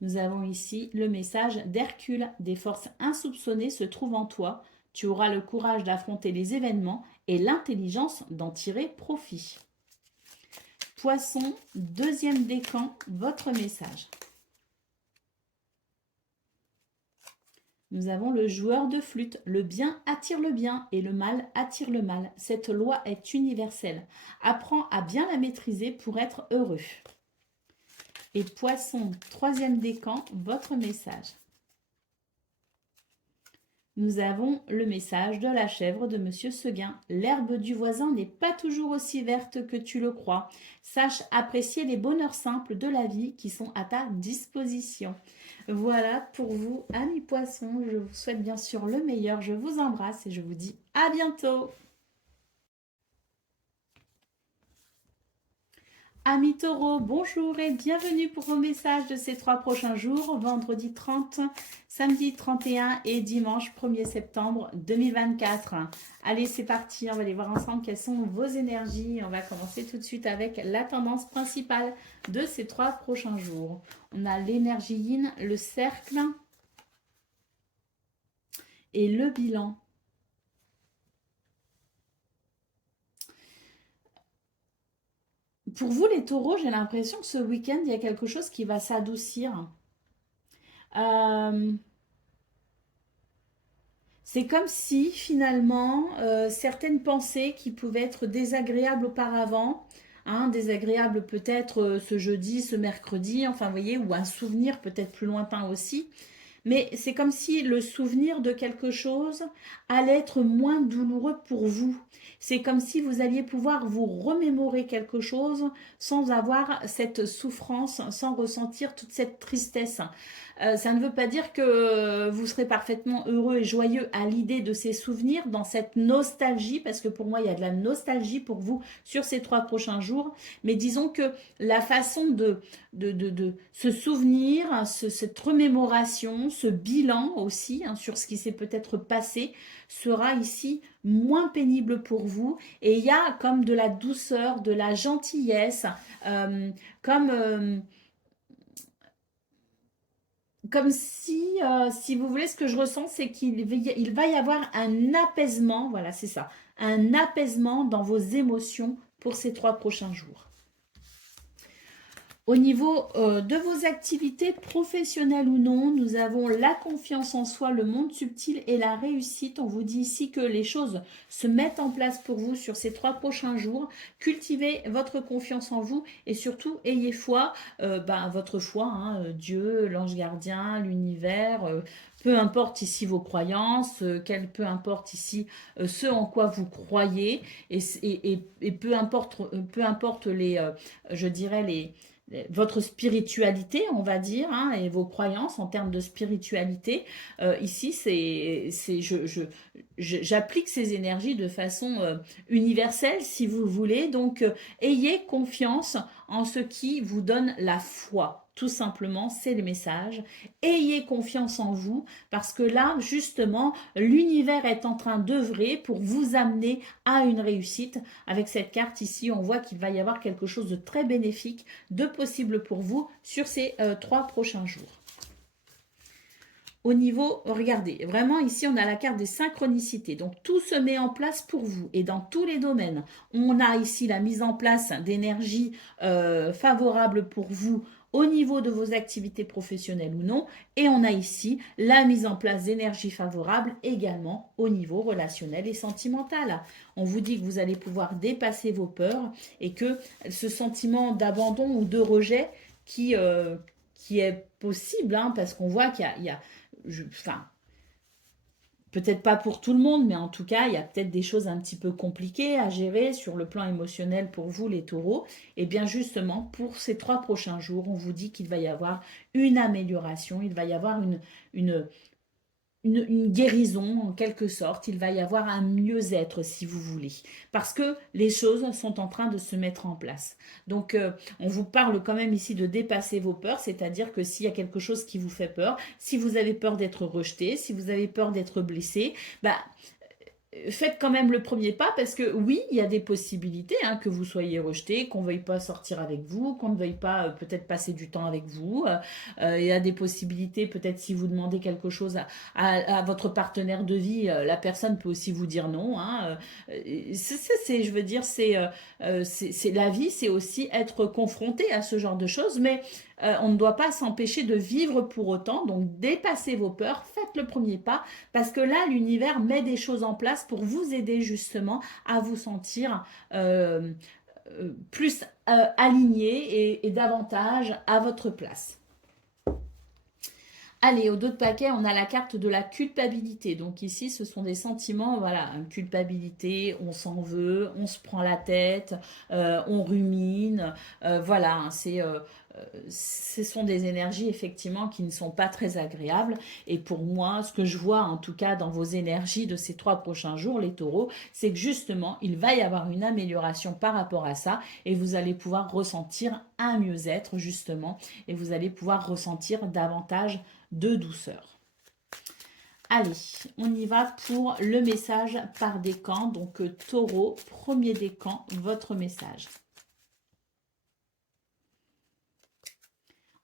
Nous avons ici le message d'Hercule. Des forces insoupçonnées se trouvent en toi. Tu auras le courage d'affronter les événements et l'intelligence d'en tirer profit. Poisson, deuxième décan, votre message. Nous avons le joueur de flûte. Le bien attire le bien et le mal attire le mal. Cette loi est universelle. Apprends à bien la maîtriser pour être heureux. Et Poisson, troisième décan, votre message. Nous avons le message de la chèvre de Monsieur Seguin. L'herbe du voisin n'est pas toujours aussi verte que tu le crois. Sache apprécier les bonheurs simples de la vie qui sont à ta disposition. Voilà pour vous, amis poissons. Je vous souhaite bien sûr le meilleur. Je vous embrasse et je vous dis à bientôt. Amis taureaux, bonjour et bienvenue pour vos messages de ces 3 prochains jours, vendredi 30, samedi 31 et dimanche 1er septembre 2024. Allez, c'est parti, on va aller voir ensemble quelles sont vos énergies. On va commencer tout de suite avec la tendance principale de ces 3 prochains jours. On a l'énergie yin, le cercle et le bilan. Pour vous les taureaux, j'ai l'impression que ce week-end, il y a quelque chose qui va s'adoucir. C'est comme si finalement certaines pensées qui pouvaient être désagréables auparavant, désagréables peut-être ce jeudi, ce mercredi, enfin vous voyez, ou un souvenir peut-être plus lointain aussi, mais c'est comme si le souvenir de quelque chose allait être moins douloureux pour vous. C'est comme si vous alliez pouvoir vous remémorer quelque chose sans avoir cette souffrance, sans ressentir toute cette tristesse. Ça ne veut pas dire que vous serez parfaitement heureux et joyeux à l'idée de ces souvenirs, dans cette nostalgie, parce que pour moi, il y a de la nostalgie pour vous sur ces 3 prochains jours. Mais disons que la façon de se souvenir, cette remémoration, ce bilan aussi sur ce qui s'est peut-être passé, sera ici moins pénible pour vous. Et il y a comme de la douceur, de la gentillesse, comme si vous voulez, ce que je ressens, c'est qu'il va y avoir un apaisement, voilà, c'est ça, un apaisement dans vos émotions pour ces 3 prochains jours. Au niveau de vos activités professionnelles ou non, nous avons la confiance en soi, le monde subtil et la réussite. On vous dit ici que les choses se mettent en place pour vous sur ces 3 prochains jours. Cultivez votre confiance en vous et surtout ayez foi, votre foi, Dieu, l'ange gardien, l'univers, peu importe ici vos croyances, peu importe ici ce en quoi vous croyez et peu importe les, je dirais votre spiritualité, on va dire, et vos croyances en termes de spiritualité. Ici, j'applique ces énergies de façon universelle, si vous voulez. Donc, ayez confiance en ce qui vous donne la foi. Tout simplement, c'est le message. Ayez confiance en vous, parce que là, justement, l'univers est en train d'œuvrer pour vous amener à une réussite. Avec cette carte ici, on voit qu'il va y avoir quelque chose de très bénéfique, de possible pour vous sur ces 3 prochains jours. Au niveau, regardez, vraiment ici on a la carte des synchronicités, donc tout se met en place pour vous et dans tous les domaines. On a ici la mise en place d'énergie favorable pour vous au niveau de vos activités professionnelles ou non, et on a ici la mise en place d'énergie favorable également au niveau relationnel et sentimental. On vous dit que vous allez pouvoir dépasser vos peurs et que ce sentiment d'abandon ou de rejet qui est possible, parce qu'on voit qu'il y a peut-être pas pour tout le monde, mais en tout cas, il y a peut-être des choses un petit peu compliquées à gérer sur le plan émotionnel pour vous, les taureaux. Et bien justement, pour ces 3 prochains jours, on vous dit qu'il va y avoir une amélioration, il va y avoir une guérison en quelque sorte, il va y avoir un mieux-être si vous voulez, parce que les choses sont en train de se mettre en place. Donc on vous parle quand même ici de dépasser vos peurs, c'est-à-dire que s'il y a quelque chose qui vous fait peur, si vous avez peur d'être rejeté, si vous avez peur d'être blessé, faites quand même le premier pas parce que oui, il y a des possibilités hein, que vous soyez rejeté, qu'on ne veuille pas sortir avec vous, qu'on ne veuille pas peut-être passer du temps avec vous. Il y a des possibilités, peut-être si vous demandez quelque chose à votre partenaire de vie, la personne peut aussi vous dire non. Hein. Je veux dire, c'est la vie, c'est aussi être confronté à ce genre de choses, mais on ne doit pas s'empêcher de vivre pour autant. Donc dépassez vos peurs, faites le premier pas parce que là, l'univers met des choses en place pour vous aider justement à vous sentir plus aligné et davantage à votre place. Allez, au dos de paquet, on a la carte de la culpabilité. Donc ici, ce sont des sentiments, voilà, culpabilité, on s'en veut, on se prend la tête, on rumine, voilà, hein, ce sont des énergies effectivement qui ne sont pas très agréables. Et pour moi, ce que je vois en tout cas dans vos énergies de ces 3 prochains jours, les taureaux, c'est que justement, il va y avoir une amélioration par rapport à ça et vous allez pouvoir ressentir un mieux-être justement et vous allez pouvoir ressentir davantage de douceur. Allez, on y va pour le message par décan. Donc, taureau, premier décan, votre message.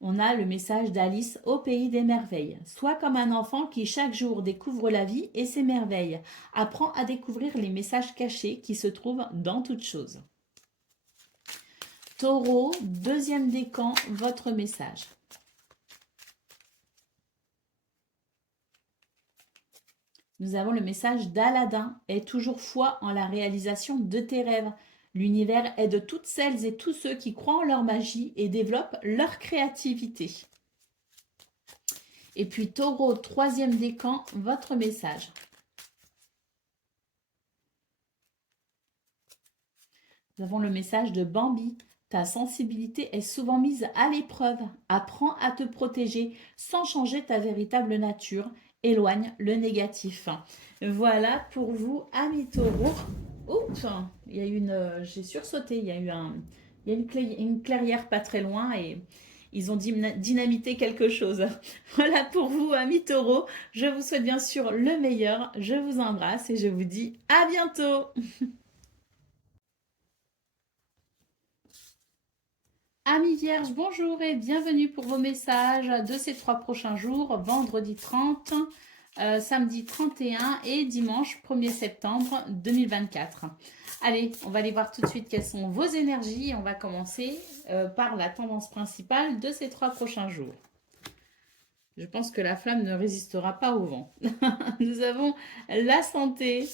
On a le message d'Alice au pays des merveilles. Sois comme un enfant qui chaque jour découvre la vie et ses merveilles. Apprends à découvrir les messages cachés qui se trouvent dans toute chose. Taureau, deuxième décan, votre message. Nous avons le message d'Aladin. Aie toujours foi en la réalisation de tes rêves. L'univers aide toutes celles et tous ceux qui croient en leur magie et développent leur créativité. Et puis Taureau, troisième décan, votre message. Nous avons le message de Bambi. Ta sensibilité est souvent mise à l'épreuve. Apprends à te protéger sans changer ta véritable nature. Éloigne le négatif. Voilà pour vous, amis taureaux. Oups, il y a j'ai sursauté, il y a une clairière pas très loin et ils ont dynamité quelque chose. Voilà pour vous, amis taureaux. Je vous souhaite bien sûr le meilleur. Je vous embrasse et je vous dis à bientôt. Amis vierges, bonjour et bienvenue pour vos messages de ces 3 prochains jours, vendredi 30, samedi 31 et dimanche 1er septembre 2024. Allez, on va aller voir tout de suite quelles sont vos énergies. On va commencer par la tendance principale de ces 3 prochains jours. Je pense que la flamme ne résistera pas au vent. Nous avons la santé,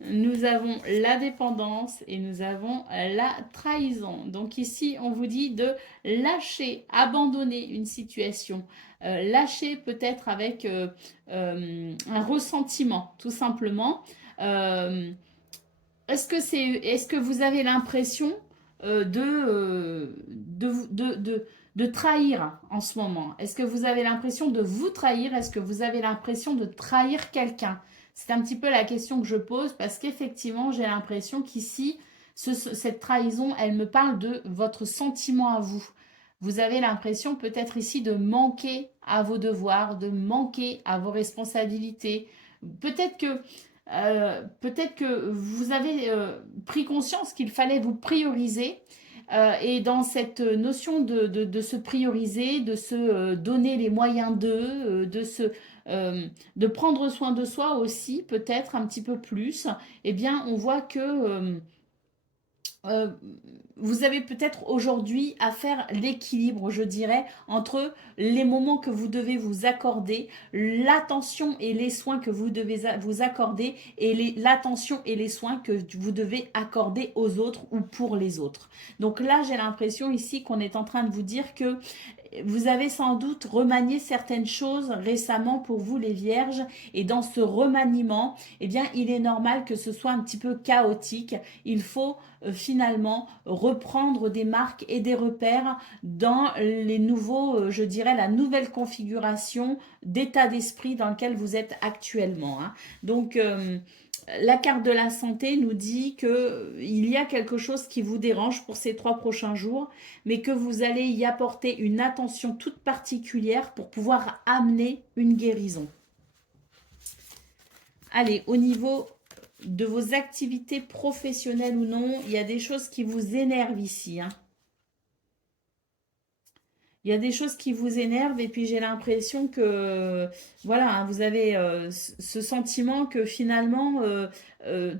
nous avons la dépendance et nous avons la trahison. Donc ici, on vous dit de lâcher, abandonner une situation. Lâcher peut-être avec un ressentiment, tout simplement. Est-ce que vous avez l'impression de trahir en ce moment? Est-ce que vous avez l'impression de vous trahir? Est-ce que vous avez l'impression de trahir quelqu'un? C'est un petit peu la question que je pose parce qu'effectivement, j'ai l'impression qu'ici, cette trahison, elle me parle de votre sentiment à vous. Vous avez l'impression peut-être ici de manquer à vos devoirs, de manquer à vos responsabilités. Peut-être que vous avez pris conscience qu'il fallait vous prioriser et dans cette notion de se prioriser, de se donner les moyens de prendre soin de soi aussi, peut-être un petit peu plus, eh bien, on voit que euh, vous avez peut-être aujourd'hui à faire l'équilibre, je dirais, entre les moments que vous devez vous accorder, l'attention et les soins que vous devez vous accorder et l'attention et les soins que vous devez accorder aux autres ou pour les autres. Donc là, j'ai l'impression ici qu'on est en train de vous dire que vous avez sans doute remanié certaines choses récemment pour vous les vierges et dans ce remaniement, eh bien, il est normal que ce soit un petit peu chaotique. Il faut finalement reprendre des marques et des repères dans les nouveaux, je dirais, la nouvelle configuration d'état d'esprit dans lequel vous êtes actuellement. Hein. Donc, la carte de la santé nous dit qu'il y a quelque chose qui vous dérange pour ces 3 prochains jours, mais que vous allez y apporter une attention toute particulière pour pouvoir amener une guérison. Allez, au niveau de vos activités professionnelles ou non, il y a des choses qui vous énervent ici, hein. Il y a des choses qui vous énervent et puis j'ai l'impression que, voilà, hein, vous avez ce sentiment que finalement,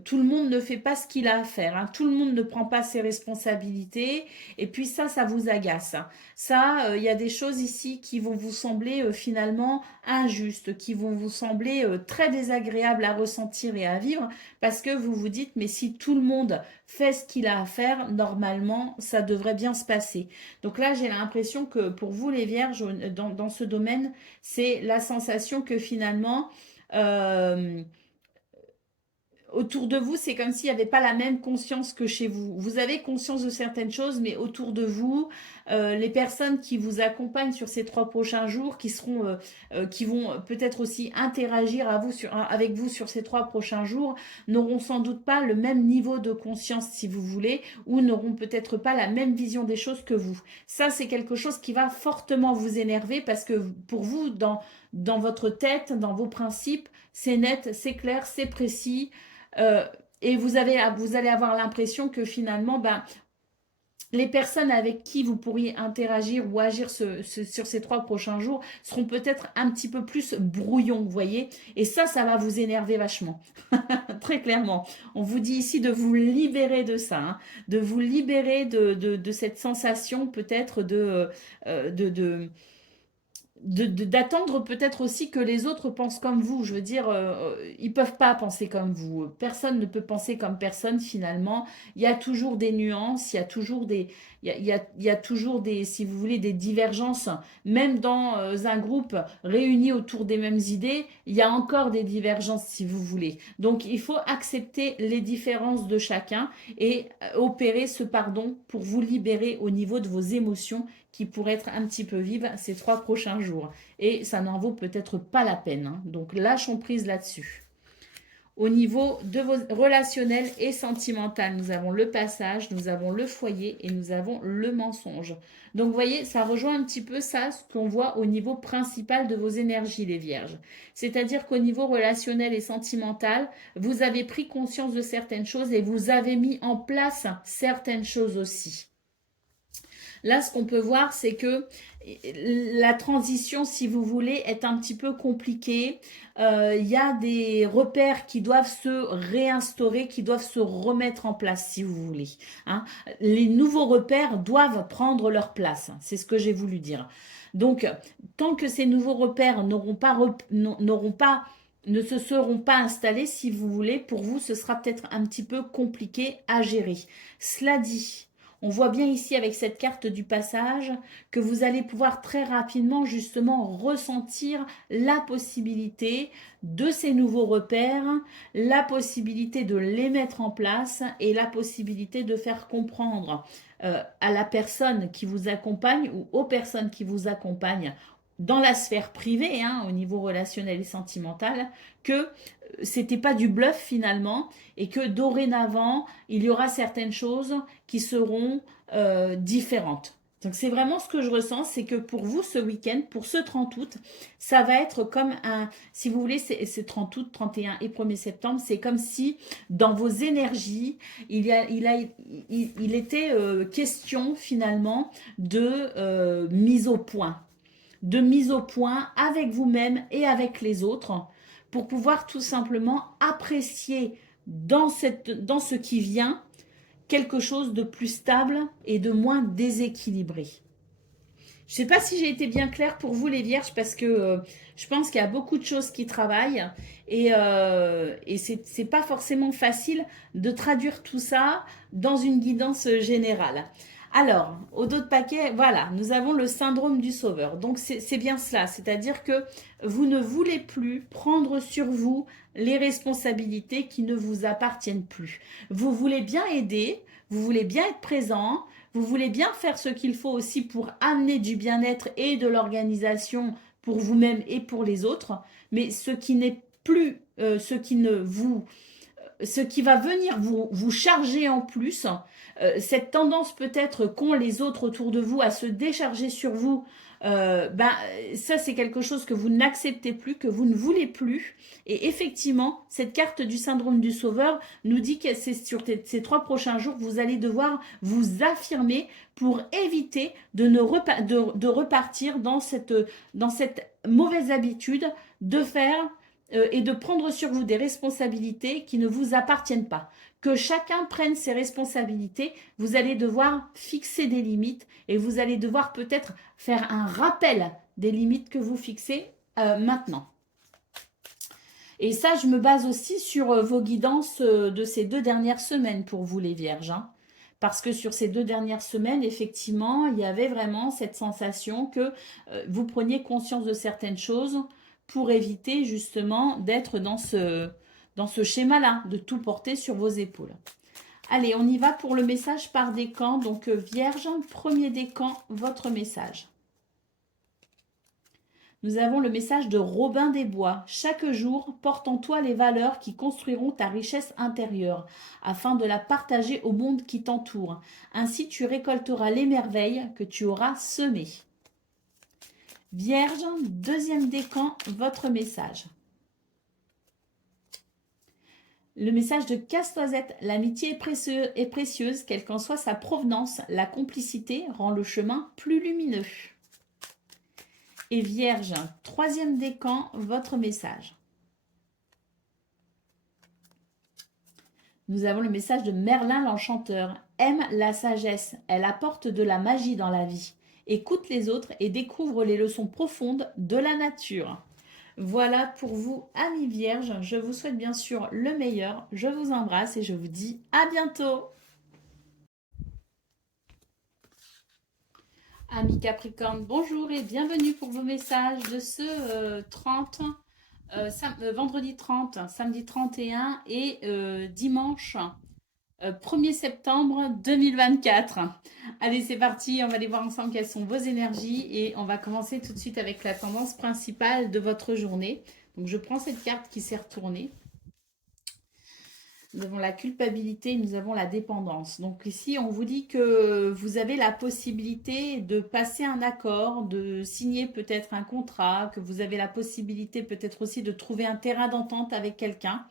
tout le monde ne fait pas ce qu'il a à faire, hein. Tout le monde ne prend pas ses responsabilités et puis ça vous agace, hein. Ça, il y a des choses ici qui vont vous sembler finalement injustes, qui vont vous sembler très désagréables à ressentir et à vivre parce que vous vous dites, mais si tout le monde fait ce qu'il a à faire, normalement, ça devrait bien se passer. Donc là, j'ai l'impression que pour vous, les vierges, dans ce domaine, c'est la sensation que finalement, euh, autour de vous, c'est comme s'il n'y avait pas la même conscience que chez vous. Vous avez conscience de certaines choses, mais autour de vous, les personnes qui vous accompagnent sur ces 3 prochains jours, qui vont peut-être aussi interagir avec vous sur ces 3 prochains jours, n'auront sans doute pas le même niveau de conscience, si vous voulez, ou n'auront peut-être pas la même vision des choses que vous. Ça, c'est quelque chose qui va fortement vous énerver parce que pour vous, dans votre tête, dans vos principes, c'est net, c'est clair, c'est précis. Euh, et vous allez avoir l'impression que finalement, ben, les personnes avec qui vous pourriez interagir ou agir sur ces 3 prochains jours seront peut-être un petit peu plus brouillons, vous voyez. Et ça va vous énerver vachement. Très clairement. On vous dit ici de vous libérer de ça, hein, de vous libérer de cette sensation peut-être d'attendre peut-être aussi que les autres pensent comme vous. Je veux dire, ils peuvent pas penser comme vous. Personne ne peut penser comme personne finalement. Il y a toujours des nuances, il y a toujours il y a toujours des, si vous voulez, des divergences. Même dans un groupe réuni autour des mêmes idées, il y a encore des divergences, si vous voulez. Donc, il faut accepter les différences de chacun et opérer ce pardon pour vous libérer au niveau de vos émotions qui pourraient être un petit peu vives ces 3 prochains jours. Et ça n'en vaut peut-être pas la peine, hein. Donc lâchons prise là-dessus. Au niveau de vos relationnels et sentimentales, nous avons le passage, nous avons le foyer et nous avons le mensonge. Donc vous voyez, ça rejoint un petit peu ça, ce qu'on voit au niveau principal de vos énergies, les vierges. C'est-à-dire qu'au niveau relationnel et sentimental, vous avez pris conscience de certaines choses et vous avez mis en place certaines choses aussi. Là, ce qu'on peut voir, c'est que la transition, si vous voulez, est un petit peu compliquée. Il y a des repères qui doivent se réinstaurer, qui doivent se remettre en place, si vous voulez, hein. Les nouveaux repères doivent prendre leur place. C'est ce que j'ai voulu dire. Donc, tant que ces nouveaux repères ne se seront pas installés, si vous voulez, pour vous, ce sera peut-être un petit peu compliqué à gérer. Cela dit, on voit bien ici avec cette carte du passage que vous allez pouvoir très rapidement justement ressentir la possibilité de ces nouveaux repères, la possibilité de les mettre en place et la possibilité de faire comprendre à la personne qui vous accompagne ou aux personnes qui vous accompagnent dans la sphère privée, hein, au niveau relationnel et sentimental, que c'était pas du bluff finalement et que dorénavant, il y aura certaines choses qui seront différentes. Donc c'est vraiment ce que je ressens, c'est que pour vous ce week-end, pour ce 30 août, ça va être comme si vous voulez, c'est 30 août, 31 et 1er septembre, c'est comme si dans vos énergies, il était question finalement de mise au point. De mise au point avec vous-même et avec les autres pour pouvoir tout simplement apprécier dans ce qui vient quelque chose de plus stable et de moins déséquilibré. Je ne sais pas si j'ai été bien claire pour vous les vierges parce que je pense qu'il y a beaucoup de choses qui travaillent et c'est pas forcément facile de traduire tout ça dans une guidance générale. Alors, au dos de paquet, voilà, nous avons le syndrome du sauveur. Donc, c'est bien cela, c'est-à-dire que vous ne voulez plus prendre sur vous les responsabilités qui ne vous appartiennent plus. Vous voulez bien aider, vous voulez bien être présent, vous voulez bien faire ce qu'il faut aussi pour amener du bien-être et de l'organisation pour vous-même et pour les autres, mais ce qui n'est plus, ce qui va venir vous charger en plus, cette tendance peut-être qu'ont les autres autour de vous à se décharger sur vous ça c'est quelque chose que vous n'acceptez plus, que vous ne voulez plus. Et effectivement, cette carte du syndrome du sauveur nous dit que c'est sur ces 3 prochains jours que vous allez devoir vous affirmer pour éviter de repartir dans cette mauvaise habitude de faire et de prendre sur vous des responsabilités qui ne vous appartiennent pas. Que chacun prenne ses responsabilités, vous allez devoir fixer des limites et vous allez devoir peut-être faire un rappel des limites que vous fixez maintenant. Et ça, je me base aussi sur vos guidances de ces 2 dernières semaines pour vous les vierges. Hein. Parce que sur ces 2 dernières semaines, effectivement, il y avait vraiment cette sensation que vous preniez conscience de certaines choses pour éviter justement d'être dans ce schéma-là, de tout porter sur vos épaules. Allez, on y va pour le message par décan. Donc, Vierge, premier décan, votre message. Nous avons le message de Robin des Bois. Chaque jour, porte en toi les valeurs qui construiront ta richesse intérieure, afin de la partager au monde qui t'entoure. Ainsi, tu récolteras les merveilles que tu auras semées. Vierge, deuxième décan, votre message. Le message de Casse-Noisette, l'amitié est précieuse, quelle qu'en soit sa provenance, la complicité rend le chemin plus lumineux. Et Vierge, troisième décan, votre message. Nous avons le message de Merlin l'Enchanteur. Aime la sagesse, elle apporte de la magie dans la vie. Écoute les autres et découvre les leçons profondes de la nature. Voilà pour vous, amis vierges. Je vous souhaite bien sûr le meilleur. Je vous embrasse et je vous dis à bientôt. Amis Capricorne, bonjour et bienvenue pour vos messages de ce vendredi 30, samedi 31 et dimanche 1er septembre 2024. Allez, c'est parti, on va aller voir ensemble quelles sont vos énergies et on va commencer tout de suite avec la tendance principale de votre journée. Donc, je prends cette carte qui s'est retournée. Nous avons la culpabilité, nous avons la dépendance. Donc ici, on vous dit que vous avez la possibilité de passer un accord, de signer peut-être un contrat, que vous avez la possibilité peut-être aussi de trouver un terrain d'entente avec quelqu'un.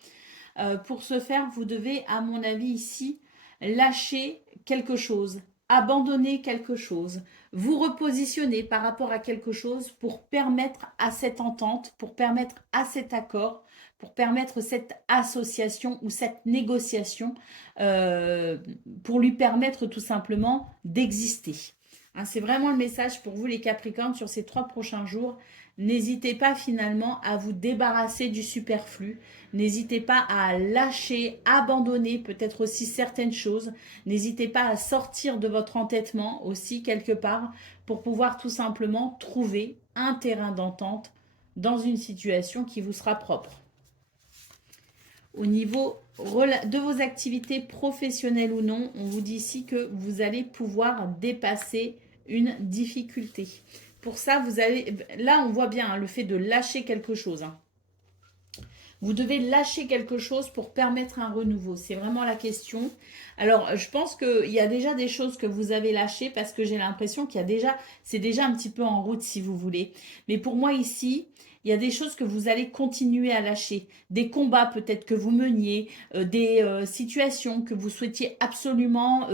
Pour ce faire, vous devez, à mon avis ici, lâcher quelque chose, abandonner quelque chose, vous repositionner par rapport à quelque chose pour permettre à cette entente, pour permettre à cet accord, pour permettre cette association ou cette négociation, pour lui permettre tout simplement d'exister. Hein, c'est vraiment le message pour vous les Capricornes sur ces 3 prochains jours. N'hésitez pas finalement à vous débarrasser du superflu. N'hésitez pas à lâcher, abandonner peut-être aussi certaines choses. N'hésitez pas à sortir de votre entêtement aussi quelque part pour pouvoir tout simplement trouver un terrain d'entente dans une situation qui vous sera propre. Au niveau de vos activités professionnelles ou non, on vous dit ici que vous allez pouvoir dépasser une difficulté. Pour ça, là on voit bien le fait de lâcher quelque chose. Vous devez lâcher quelque chose pour permettre un renouveau. C'est vraiment la question. Alors, je pense qu'il y a déjà des choses que vous avez lâchées parce que j'ai l'impression c'est déjà un petit peu en route si vous voulez. Mais pour moi ici, il y a des choses que vous allez continuer à lâcher. Des combats peut-être que vous meniez, des situations que vous souhaitiez absolument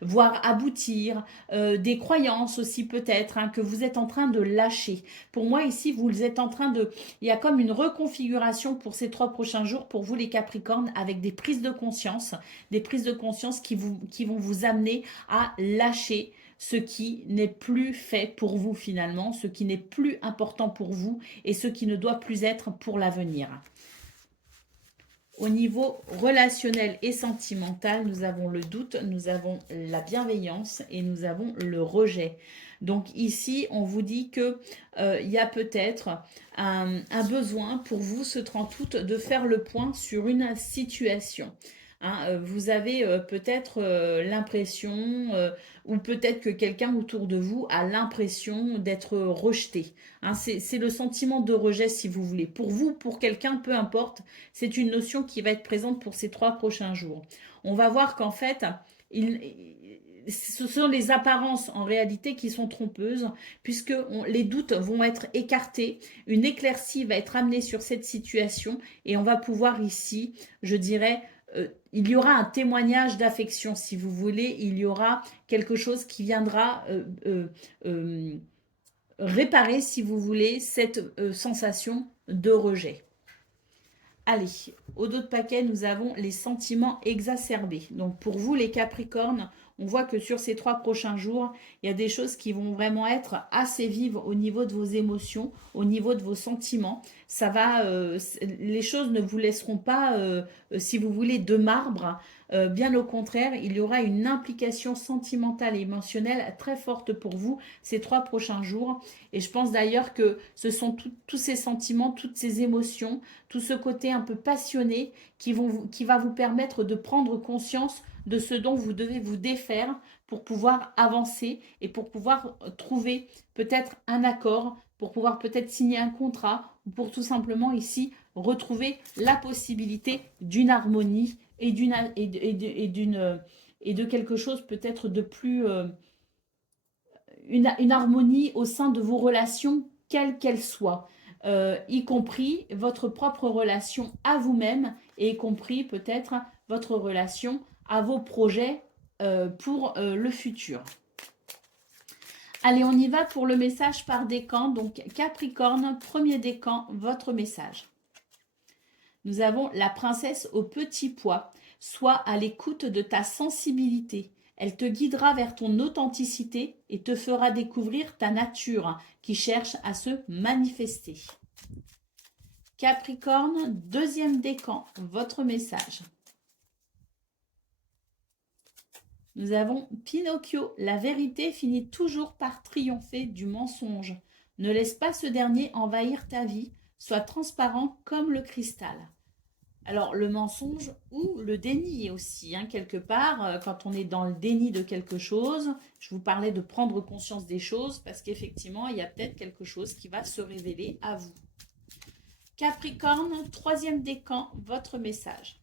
voir aboutir, des croyances aussi peut-être que vous êtes en train de lâcher. Pour moi ici, vous êtes en train de... Il y a comme une reconfiguration pour ces 3 prochains jours pour vous les Capricornes avec des prises de conscience qui vont vous amener à lâcher ce qui n'est plus fait pour vous finalement, ce qui n'est plus important pour vous et ce qui ne doit plus être pour l'avenir. Au niveau relationnel et sentimental, nous avons le doute, nous avons la bienveillance et nous avons le rejet. Donc ici, on vous dit qu'il y a peut-être un besoin pour vous ce 30 août de faire le point sur une situation. Hein, vous avez peut-être l'impression, ou peut-être que quelqu'un autour de vous a l'impression d'être rejeté. Hein, c'est le sentiment de rejet si vous voulez. Pour vous, pour quelqu'un, peu importe, c'est une notion qui va être présente pour ces 3 prochains jours. On va voir qu'en fait, ce sont les apparences en réalité qui sont trompeuses, puisque les doutes vont être écartés, une éclaircie va être amenée sur cette situation, et on va pouvoir ici, je dirais, il y aura un témoignage d'affection, si vous voulez, il y aura quelque chose qui viendra euh, réparer, si vous voulez, cette sensation de rejet. Allez, au dos de paquet, nous avons les sentiments exacerbés. Donc pour vous, les Capricornes, on voit que sur ces 3 prochains jours, il y a des choses qui vont vraiment être assez vives au niveau de vos émotions, au niveau de vos sentiments. Ça va, les choses ne vous laisseront pas, si vous voulez, de marbre. Bien au contraire, il y aura une implication sentimentale et émotionnelle très forte pour vous ces 3 prochains jours. Et je pense d'ailleurs que ce sont tous ces sentiments, toutes ces émotions, tout ce côté un peu passionné qui va vous permettre de prendre conscience de ce dont vous devez vous défaire pour pouvoir avancer et pour pouvoir trouver peut-être un accord, pour pouvoir peut-être signer un contrat ou pour tout simplement ici retrouver la possibilité d'une harmonie et de quelque chose peut-être de plus une harmonie au sein de vos relations, quelles qu'elles soient, y compris votre propre relation à vous-même et y compris peut-être votre relation à vos projets pour le futur. Allez, on y va pour le message par décan. Donc, Capricorne, premier décan, votre message. Nous avons la princesse au petit pois. Sois à l'écoute de ta sensibilité. Elle te guidera vers ton authenticité et te fera découvrir ta nature qui cherche à se manifester. Capricorne, deuxième décan, votre message. Nous avons Pinocchio. La vérité finit toujours par triompher du mensonge. Ne laisse pas ce dernier envahir ta vie. Sois transparent comme le cristal. Alors, le mensonge ou le déni aussi, hein, quelque part, quand on est dans le déni de quelque chose, je vous parlais de prendre conscience des choses parce qu'effectivement, il y a peut-être quelque chose qui va se révéler à vous. Capricorne, troisième décan, votre message.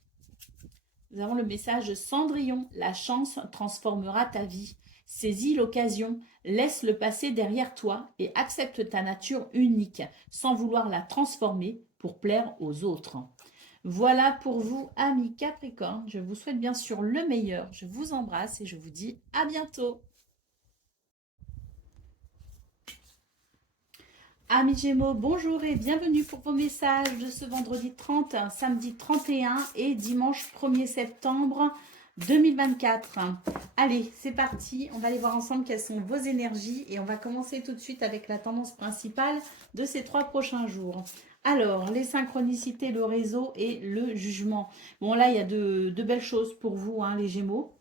Nous avons le message Cendrillon. La chance transformera ta vie. Saisis l'occasion, laisse le passé derrière toi et accepte ta nature unique sans vouloir la transformer pour plaire aux autres. Voilà pour vous, amis Capricorne. Je vous souhaite bien sûr le meilleur. Je vous embrasse et je vous dis à bientôt. Amis Gémeaux, bonjour et bienvenue pour vos messages de ce vendredi 30, samedi 31 et dimanche 1er septembre 2024. Allez, c'est parti. On va aller voir ensemble quelles sont vos énergies et on va commencer tout de suite avec la tendance principale de ces 3 prochains jours. Alors, les synchronicités, le réseau et le jugement. Bon, là, il y a de belles choses pour vous, hein, les Gémeaux.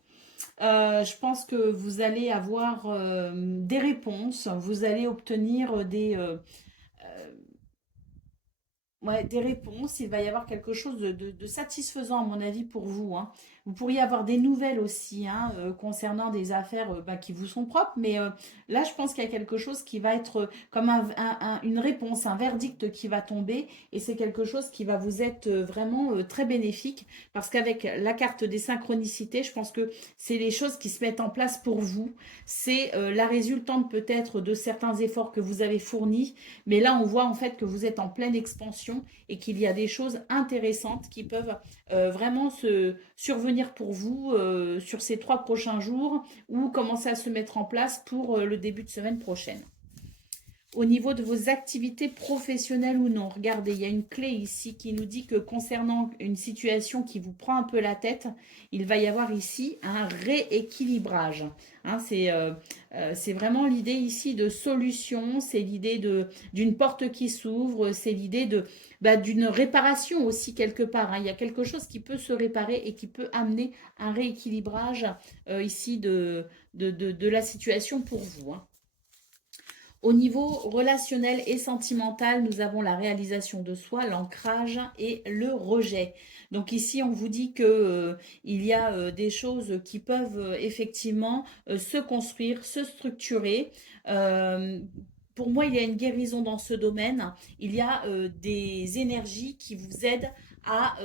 Je pense que vous allez avoir des réponses, vous allez obtenir des réponses. Il va y avoir quelque chose de satisfaisant, à mon avis, pour vous, hein. Vous pourriez avoir des nouvelles aussi, hein, concernant des affaires qui vous sont propres. Mais là, je pense qu'il y a quelque chose qui va être comme une réponse, un verdict qui va tomber. Et c'est quelque chose qui va vous être vraiment très bénéfique. Parce qu'avec la carte des synchronicités, je pense que c'est les choses qui se mettent en place pour vous. C'est la résultante peut-être de certains efforts que vous avez fournis. Mais là, on voit en fait que vous êtes en pleine expansion et qu'il y a des choses intéressantes qui peuvent vraiment se survenir pour vous sur ces 3 prochains jours ou commencer à se mettre en place pour le début de semaine prochaine. Au niveau de vos activités professionnelles ou non, regardez, il y a une clé ici qui nous dit que concernant une situation qui vous prend un peu la tête, il va y avoir ici un rééquilibrage. Hein, c'est vraiment l'idée ici de solution, c'est l'idée d'une porte qui s'ouvre, c'est l'idée d'une réparation aussi quelque part. Hein. Il y a quelque chose qui peut se réparer et qui peut amener un rééquilibrage ici de la situation pour vous. Hein. Au niveau relationnel et sentimental, nous avons la réalisation de soi, l'ancrage et le rejet. Donc ici, on vous dit que il y a des choses qui peuvent effectivement se construire, se structurer. pour moi, il y a une guérison dans ce domaine. Il y a des énergies qui vous aident à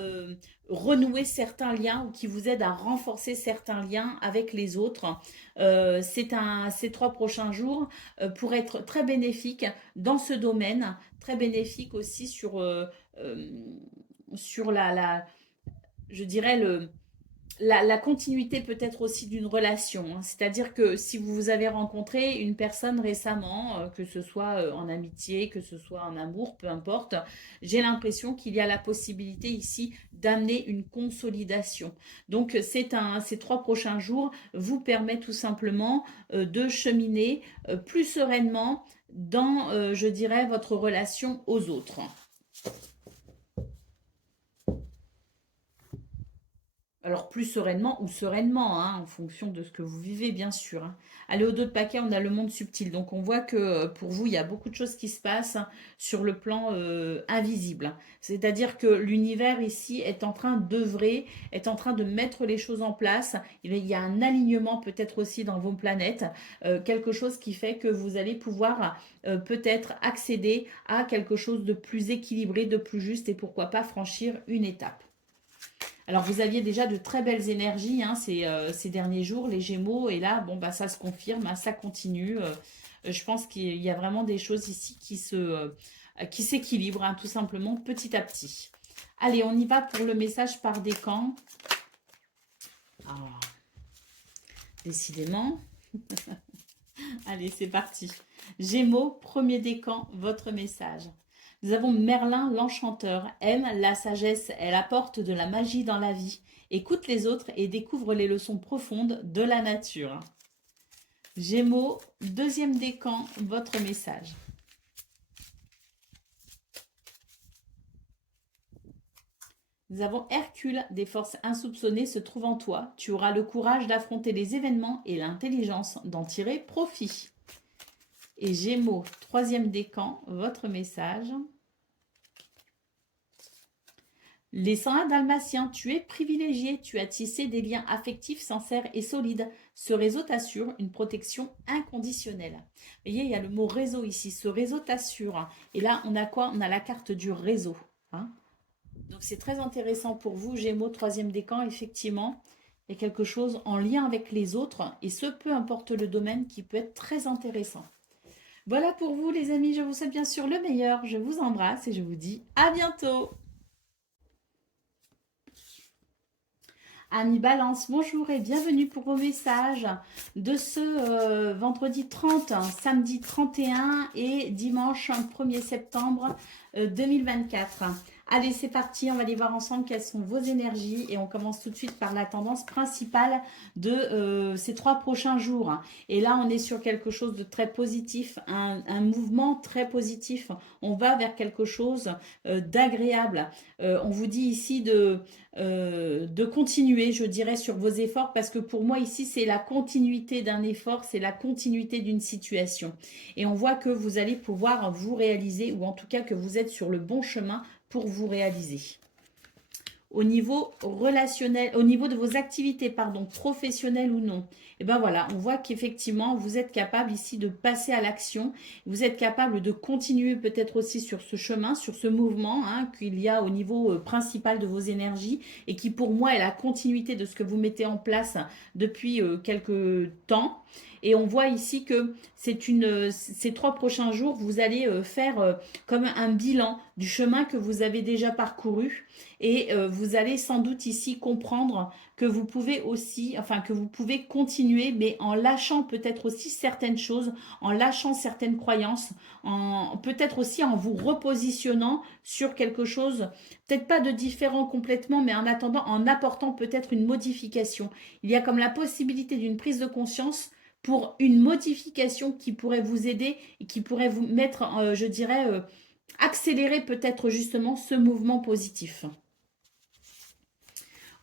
renouer certains liens ou qui vous aident à renforcer certains liens avec les autres. Ces 3 prochains jours pour être très bénéfiques dans ce domaine, très bénéfiques aussi euh, sur je dirais, la continuité peut-être aussi d'une relation. Hein. C'est-à-dire que si vous avez rencontré une personne récemment, que ce soit en amitié, que ce soit en amour, peu importe, j'ai l'impression qu'il y a la possibilité ici d'amener une consolidation. Donc ces 3 prochains jours vous permettent tout simplement de cheminer plus sereinement dans, je dirais, votre relation aux autres. Alors plus sereinement ou sereinement, hein, en fonction de ce que vous vivez, bien sûr. Hein. Allez, au dos de paquet, on a le monde subtil. Donc on voit que pour vous, il y a beaucoup de choses qui se passent hein, sur le plan invisible. C'est-à-dire que l'univers ici est en train d'œuvrer, est en train de mettre les choses en place. Il y a un alignement peut-être aussi dans vos planètes, quelque chose qui fait que vous allez pouvoir peut-être accéder à quelque chose de plus équilibré, de plus juste et pourquoi pas franchir une étape. Alors, vous aviez déjà de très belles énergies hein, ces derniers jours, les Gémeaux, et là, bon, bah, ça se confirme, hein, ça continue. Je pense qu'il y a vraiment des choses ici qui s'équilibrent, hein, tout simplement, petit à petit. Allez, on y va pour le message par décan. Ah, décidément. Allez, c'est parti. Gémeaux, premier décan, votre message. Nous avons Merlin l'enchanteur, aime la sagesse, elle apporte de la magie dans la vie, écoute les autres et découvre les leçons profondes de la nature. Gémeaux, deuxième décan, votre message. Nous avons Hercule, des forces insoupçonnées se trouvent en toi. Tu auras le courage d'affronter les événements et l'intelligence d'en tirer profit. Et Gémeaux, troisième décan, votre message. Les 101 dalmatiens, tu es privilégié, tu as tissé des liens affectifs sincères et solides. Ce réseau t'assure une protection inconditionnelle. Vous voyez, il y a le mot réseau ici. Ce réseau t'assure. Et là, on a quoi? On a la carte du réseau. Hein. Donc, c'est très intéressant pour vous, Gémeaux, troisième décan, effectivement. Il y a quelque chose en lien avec les autres, et ce, peu importe le domaine, qui peut être très intéressant. Voilà pour vous, les amis. Je vous souhaite bien sûr le meilleur. Je vous embrasse et je vous dis à bientôt. Amis Balance, bonjour et bienvenue pour vos messages de ce vendredi 30, samedi 31 et dimanche 1er septembre 2024. Allez, c'est parti, on va aller voir ensemble quelles sont vos énergies et on commence tout de suite par la tendance principale de ces 3 prochains jours. Et là, on est sur quelque chose de très positif, un mouvement très positif. On va vers quelque chose d'agréable. On vous dit ici de continuer, je dirais, sur vos efforts, parce que pour moi ici, c'est la continuité d'un effort, c'est la continuité d'une situation. Et on voit que vous allez pouvoir vous réaliser, ou en tout cas que vous êtes sur le bon chemin pour vous réaliser. Au niveau relationnel, au niveau de vos activités, pardon, professionnelles ou non, et ben voilà, on voit qu'effectivement, vous êtes capable ici de passer à l'action. Vous êtes capable de continuer peut-être aussi sur ce chemin, sur ce mouvement hein, qu'il y a au niveau principal de vos énergies et qui pour moi est la continuité de ce que vous mettez en place depuis quelques temps. Et on voit ici que ces 3 prochains jours, vous allez faire comme un bilan du chemin que vous avez déjà parcouru. Et vous allez sans doute ici comprendre que vous pouvez aussi, enfin que vous pouvez continuer, mais en lâchant peut-être aussi certaines choses, en lâchant certaines croyances, peut-être aussi en vous repositionnant sur quelque chose, peut-être pas de différent complètement, mais en attendant, en apportant peut-être une modification. Il y a comme la possibilité d'une prise de conscience pour une modification qui pourrait vous aider et qui pourrait vous mettre, je dirais, accélérer peut-être justement ce mouvement positif.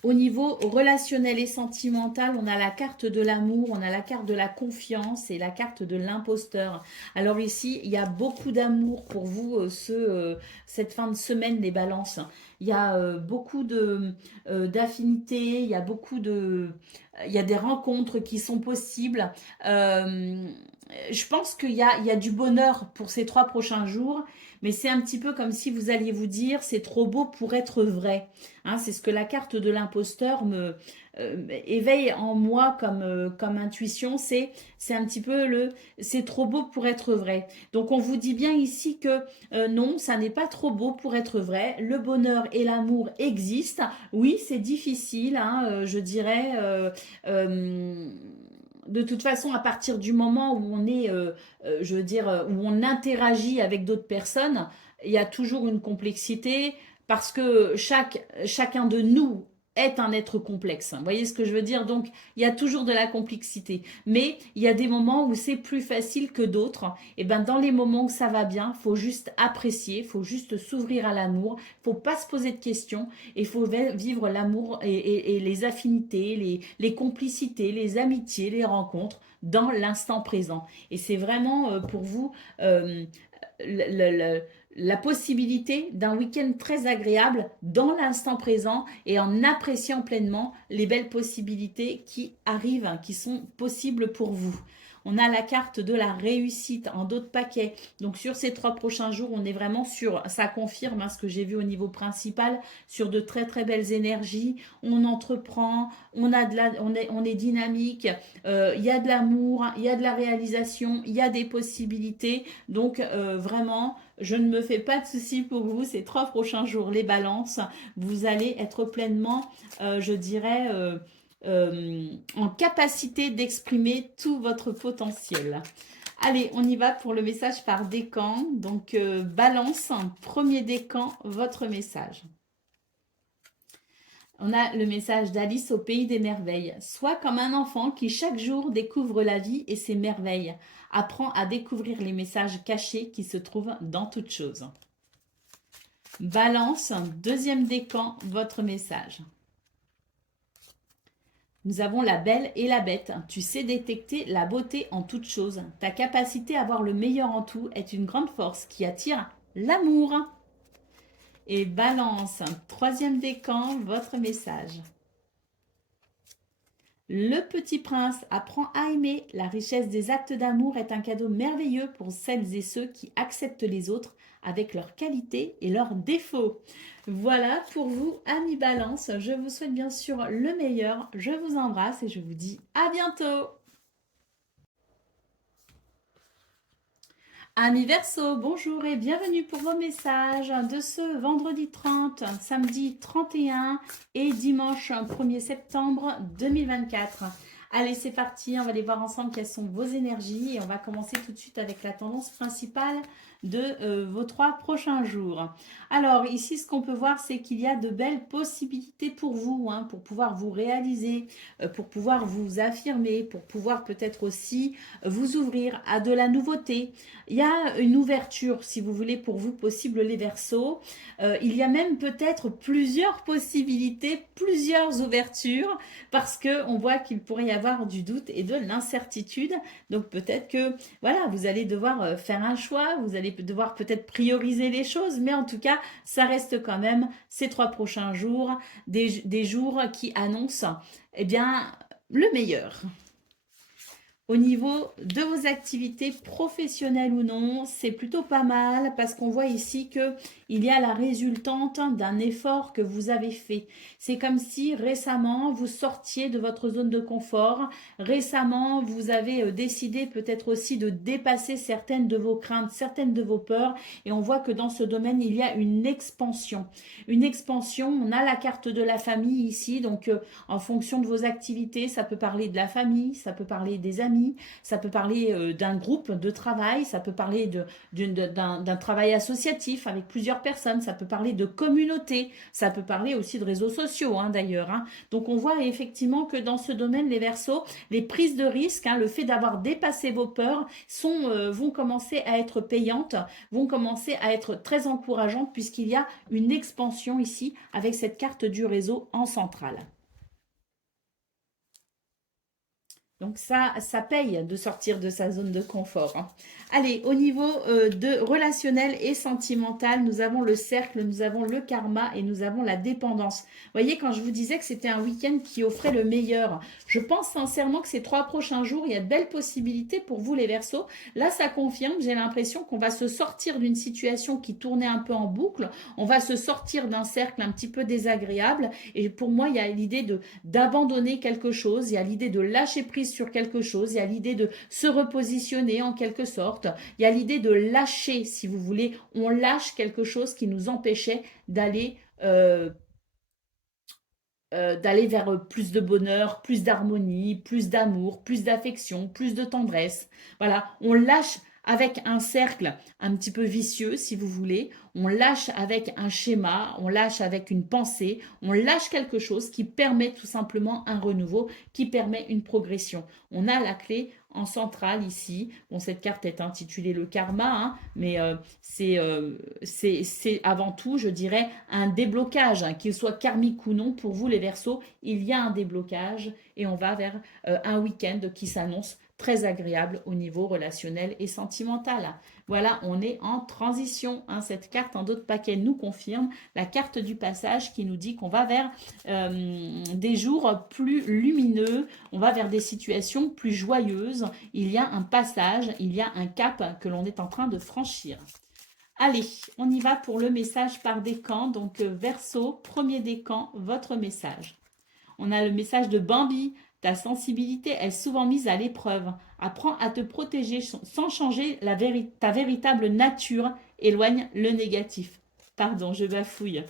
Au niveau relationnel et sentimental, on a la carte de l'amour, on a la carte de la confiance et la carte de l'imposteur. Alors ici, il y a beaucoup d'amour pour vous cette fin de semaine, les balances. Il y a beaucoup d'affinités, il y a beaucoup il y a des rencontres qui sont possibles. je pense qu'il y a du bonheur pour ces 3 prochains jours, mais c'est un petit peu comme si vous alliez vous dire, c'est trop beau pour être vrai. Hein, c'est ce que la carte de l'imposteur me éveille en moi comme intuition. C'est un petit peu c'est trop beau pour être vrai. Donc on vous dit bien ici que non, ça n'est pas trop beau pour être vrai. Le bonheur et l'amour existent. Oui, c'est difficile, hein, je dirais. De toute façon, à partir du moment où on est, je veux dire, où on interagit avec d'autres personnes, il y a toujours une complexité parce que chacun de nous est un être complexe. Vous voyez ce que je veux dire? Donc, il y a toujours de la complexité. Mais il y a des moments où c'est plus facile que d'autres. Et ben, dans les moments où ça va bien, il faut juste apprécier, il faut juste s'ouvrir à l'amour, il ne faut pas se poser de questions, et il faut vivre l'amour et les affinités, les complicités, les amitiés, les rencontres dans l'instant présent. Et c'est vraiment pour vous euh, le- le- la possibilité d'un week-end très agréable dans l'instant présent et en appréciant pleinement les belles possibilités qui arrivent, hein, qui sont possibles pour vous. On a la carte de la réussite en d'autres paquets. Donc sur ces 3 prochains jours, on est vraiment sur, ça confirme hein, ce que j'ai vu au niveau principal, sur de très très belles énergies. On entreprend, on est dynamique, il y a de l'amour, il y a de la réalisation, il y a des possibilités. Donc vraiment, je ne me fais pas de soucis pour vous. Ces 3 prochains jours, les balances, vous allez être pleinement, je dirais, en capacité d'exprimer tout votre potentiel. Allez, on y va pour le message par décan. Donc, balance, premier décan, votre message. On a le message d'Alice au pays des merveilles. Sois comme un enfant qui chaque jour découvre la vie et ses merveilles. Apprends à découvrir les messages cachés qui se trouvent dans toute chose. Balance, deuxième décan, votre message. Nous avons la belle et la bête. Tu sais détecter la beauté en toute chose. Ta capacité à voir le meilleur en tout est une grande force qui attire l'amour. Et balance, troisième décan, votre message. Le petit prince apprend à aimer. La richesse des actes d'amour est un cadeau merveilleux pour celles et ceux qui acceptent les autres avec leurs qualités et leurs défauts. Voilà pour vous, amis Balance. Je vous souhaite bien sûr le meilleur. Je vous embrasse et je vous dis à bientôt. Amis Verseau, bonjour et bienvenue pour vos messages de ce vendredi 30, samedi 31 et dimanche 1er septembre 2024. Allez, c'est parti, on va aller voir ensemble quelles sont vos énergies et on va commencer tout de suite avec la tendance principale de vos 3 prochains jours. Alors ici, ce qu'on peut voir, c'est qu'il y a de belles possibilités pour vous, hein, pour pouvoir vous réaliser, pour pouvoir vous affirmer, pour pouvoir peut-être aussi vous ouvrir à de la nouveauté. Il y a une ouverture, si vous voulez, pour vous, possible les Verseaux. Il y a même peut-être plusieurs possibilités, plusieurs ouvertures, parce qu'on voit qu'il pourrait y avoir du doute et de l'incertitude. Donc peut-être que voilà, vous allez devoir faire un choix, vous allez devoir peut-être prioriser les choses, mais en tout cas, ça reste quand même ces 3 prochains jours, des jours qui annoncent eh bien, le meilleur. Au niveau de vos activités professionnelles ou non, c'est plutôt pas mal parce qu'on voit ici que il y a la résultante d'un effort que vous avez fait. C'est comme si récemment vous sortiez de votre zone de confort. Récemment, vous avez décidé peut-être aussi de dépasser certaines de vos craintes, certaines de vos peurs. Et on voit que dans ce domaine, il y a une expansion. Une expansion, on a la carte de la famille ici. Donc, en fonction de vos activités, ça peut parler de la famille, ça peut parler des amis, ça peut parler d'un groupe de travail, ça peut parler d'un travail associatif avec plusieurs personnes, ça peut parler de communauté, ça peut parler aussi de réseaux sociaux hein, d'ailleurs. Hein. Donc on voit effectivement que dans ce domaine, les Verseaux, les prises de risques, hein, le fait d'avoir dépassé vos peurs vont commencer à être payantes, vont commencer à être très encourageantes puisqu'il y a une expansion ici avec cette carte du réseau en centrale. Donc ça paye de sortir de sa zone de confort, hein. Allez, au niveau de relationnel et sentimental, nous avons le cercle, nous avons le karma et nous avons la dépendance. Vous voyez, quand je vous disais que c'était un week-end qui offrait le meilleur, je pense sincèrement que ces 3 prochains jours, il y a de belles possibilités pour vous les Verseaux. Là, ça confirme, j'ai l'impression qu'on va se sortir d'une situation qui tournait un peu en boucle, on va se sortir d'un cercle un petit peu désagréable et pour moi, il y a l'idée d'abandonner quelque chose, il y a l'idée de lâcher prise sur quelque chose, il y a l'idée de se repositionner en quelque sorte, il y a l'idée de lâcher, si vous voulez, on lâche quelque chose qui nous empêchait d'aller vers plus de bonheur, plus d'harmonie, plus d'amour, plus d'affection, plus de tendresse. Voilà, on lâche avec un cercle un petit peu vicieux, si vous voulez. On lâche avec un schéma, on lâche avec une pensée, on lâche quelque chose qui permet tout simplement un renouveau, qui permet une progression. On a la clé en centrale ici. Bon, cette carte est intitulée le karma, hein, mais c'est avant tout, je dirais, un déblocage, hein, qu'il soit karmique ou non, pour vous les Verseaux, il y a un déblocage et on va vers un week-end qui s'annonce très agréable au niveau relationnel et sentimental. Voilà, on est en transition, hein. Cette carte en d'autres paquets nous confirme la carte du passage qui nous dit qu'on va vers des jours plus lumineux, on va vers des situations plus joyeuses. Il y a un passage, il y a un cap que l'on est en train de franchir. Allez, on y va pour le message par décan. Donc, Verseau, premier décan, votre message. On a le message de Bambi. Ta sensibilité est souvent mise à l'épreuve. Apprends à te protéger sans changer ta véritable nature. Éloigne le négatif. Pardon, je bafouille.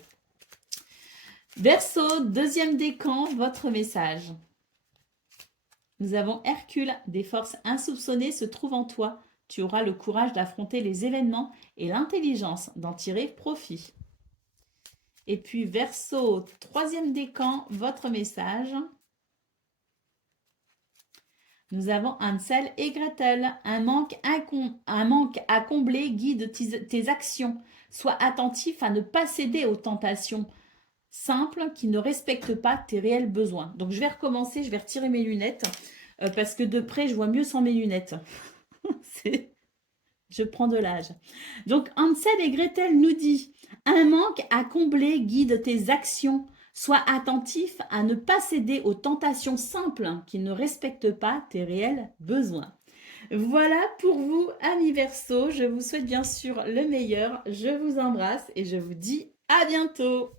Verseau, deuxième décan, votre message. Nous avons Hercule. Des forces insoupçonnées se trouvent en toi. Tu auras le courage d'affronter les événements et l'intelligence d'en tirer profit. Et puis Verseau, troisième décan, votre message. Nous avons Hansel et Gretel. Un manque à combler guide tes actions. Sois attentif à ne pas céder aux tentations simples qui ne respectent pas tes réels besoins. Donc je vais recommencer, je vais retirer mes lunettes parce que de près je vois mieux sans mes lunettes. Je prends de l'âge. Donc Hansel et Gretel nous dit un manque à combler guide tes actions. Sois attentif à ne pas céder aux tentations simples qui ne respectent pas tes réels besoins. Voilà pour vous, amis Verseaux. Je vous souhaite bien sûr le meilleur. Je vous embrasse et je vous dis à bientôt.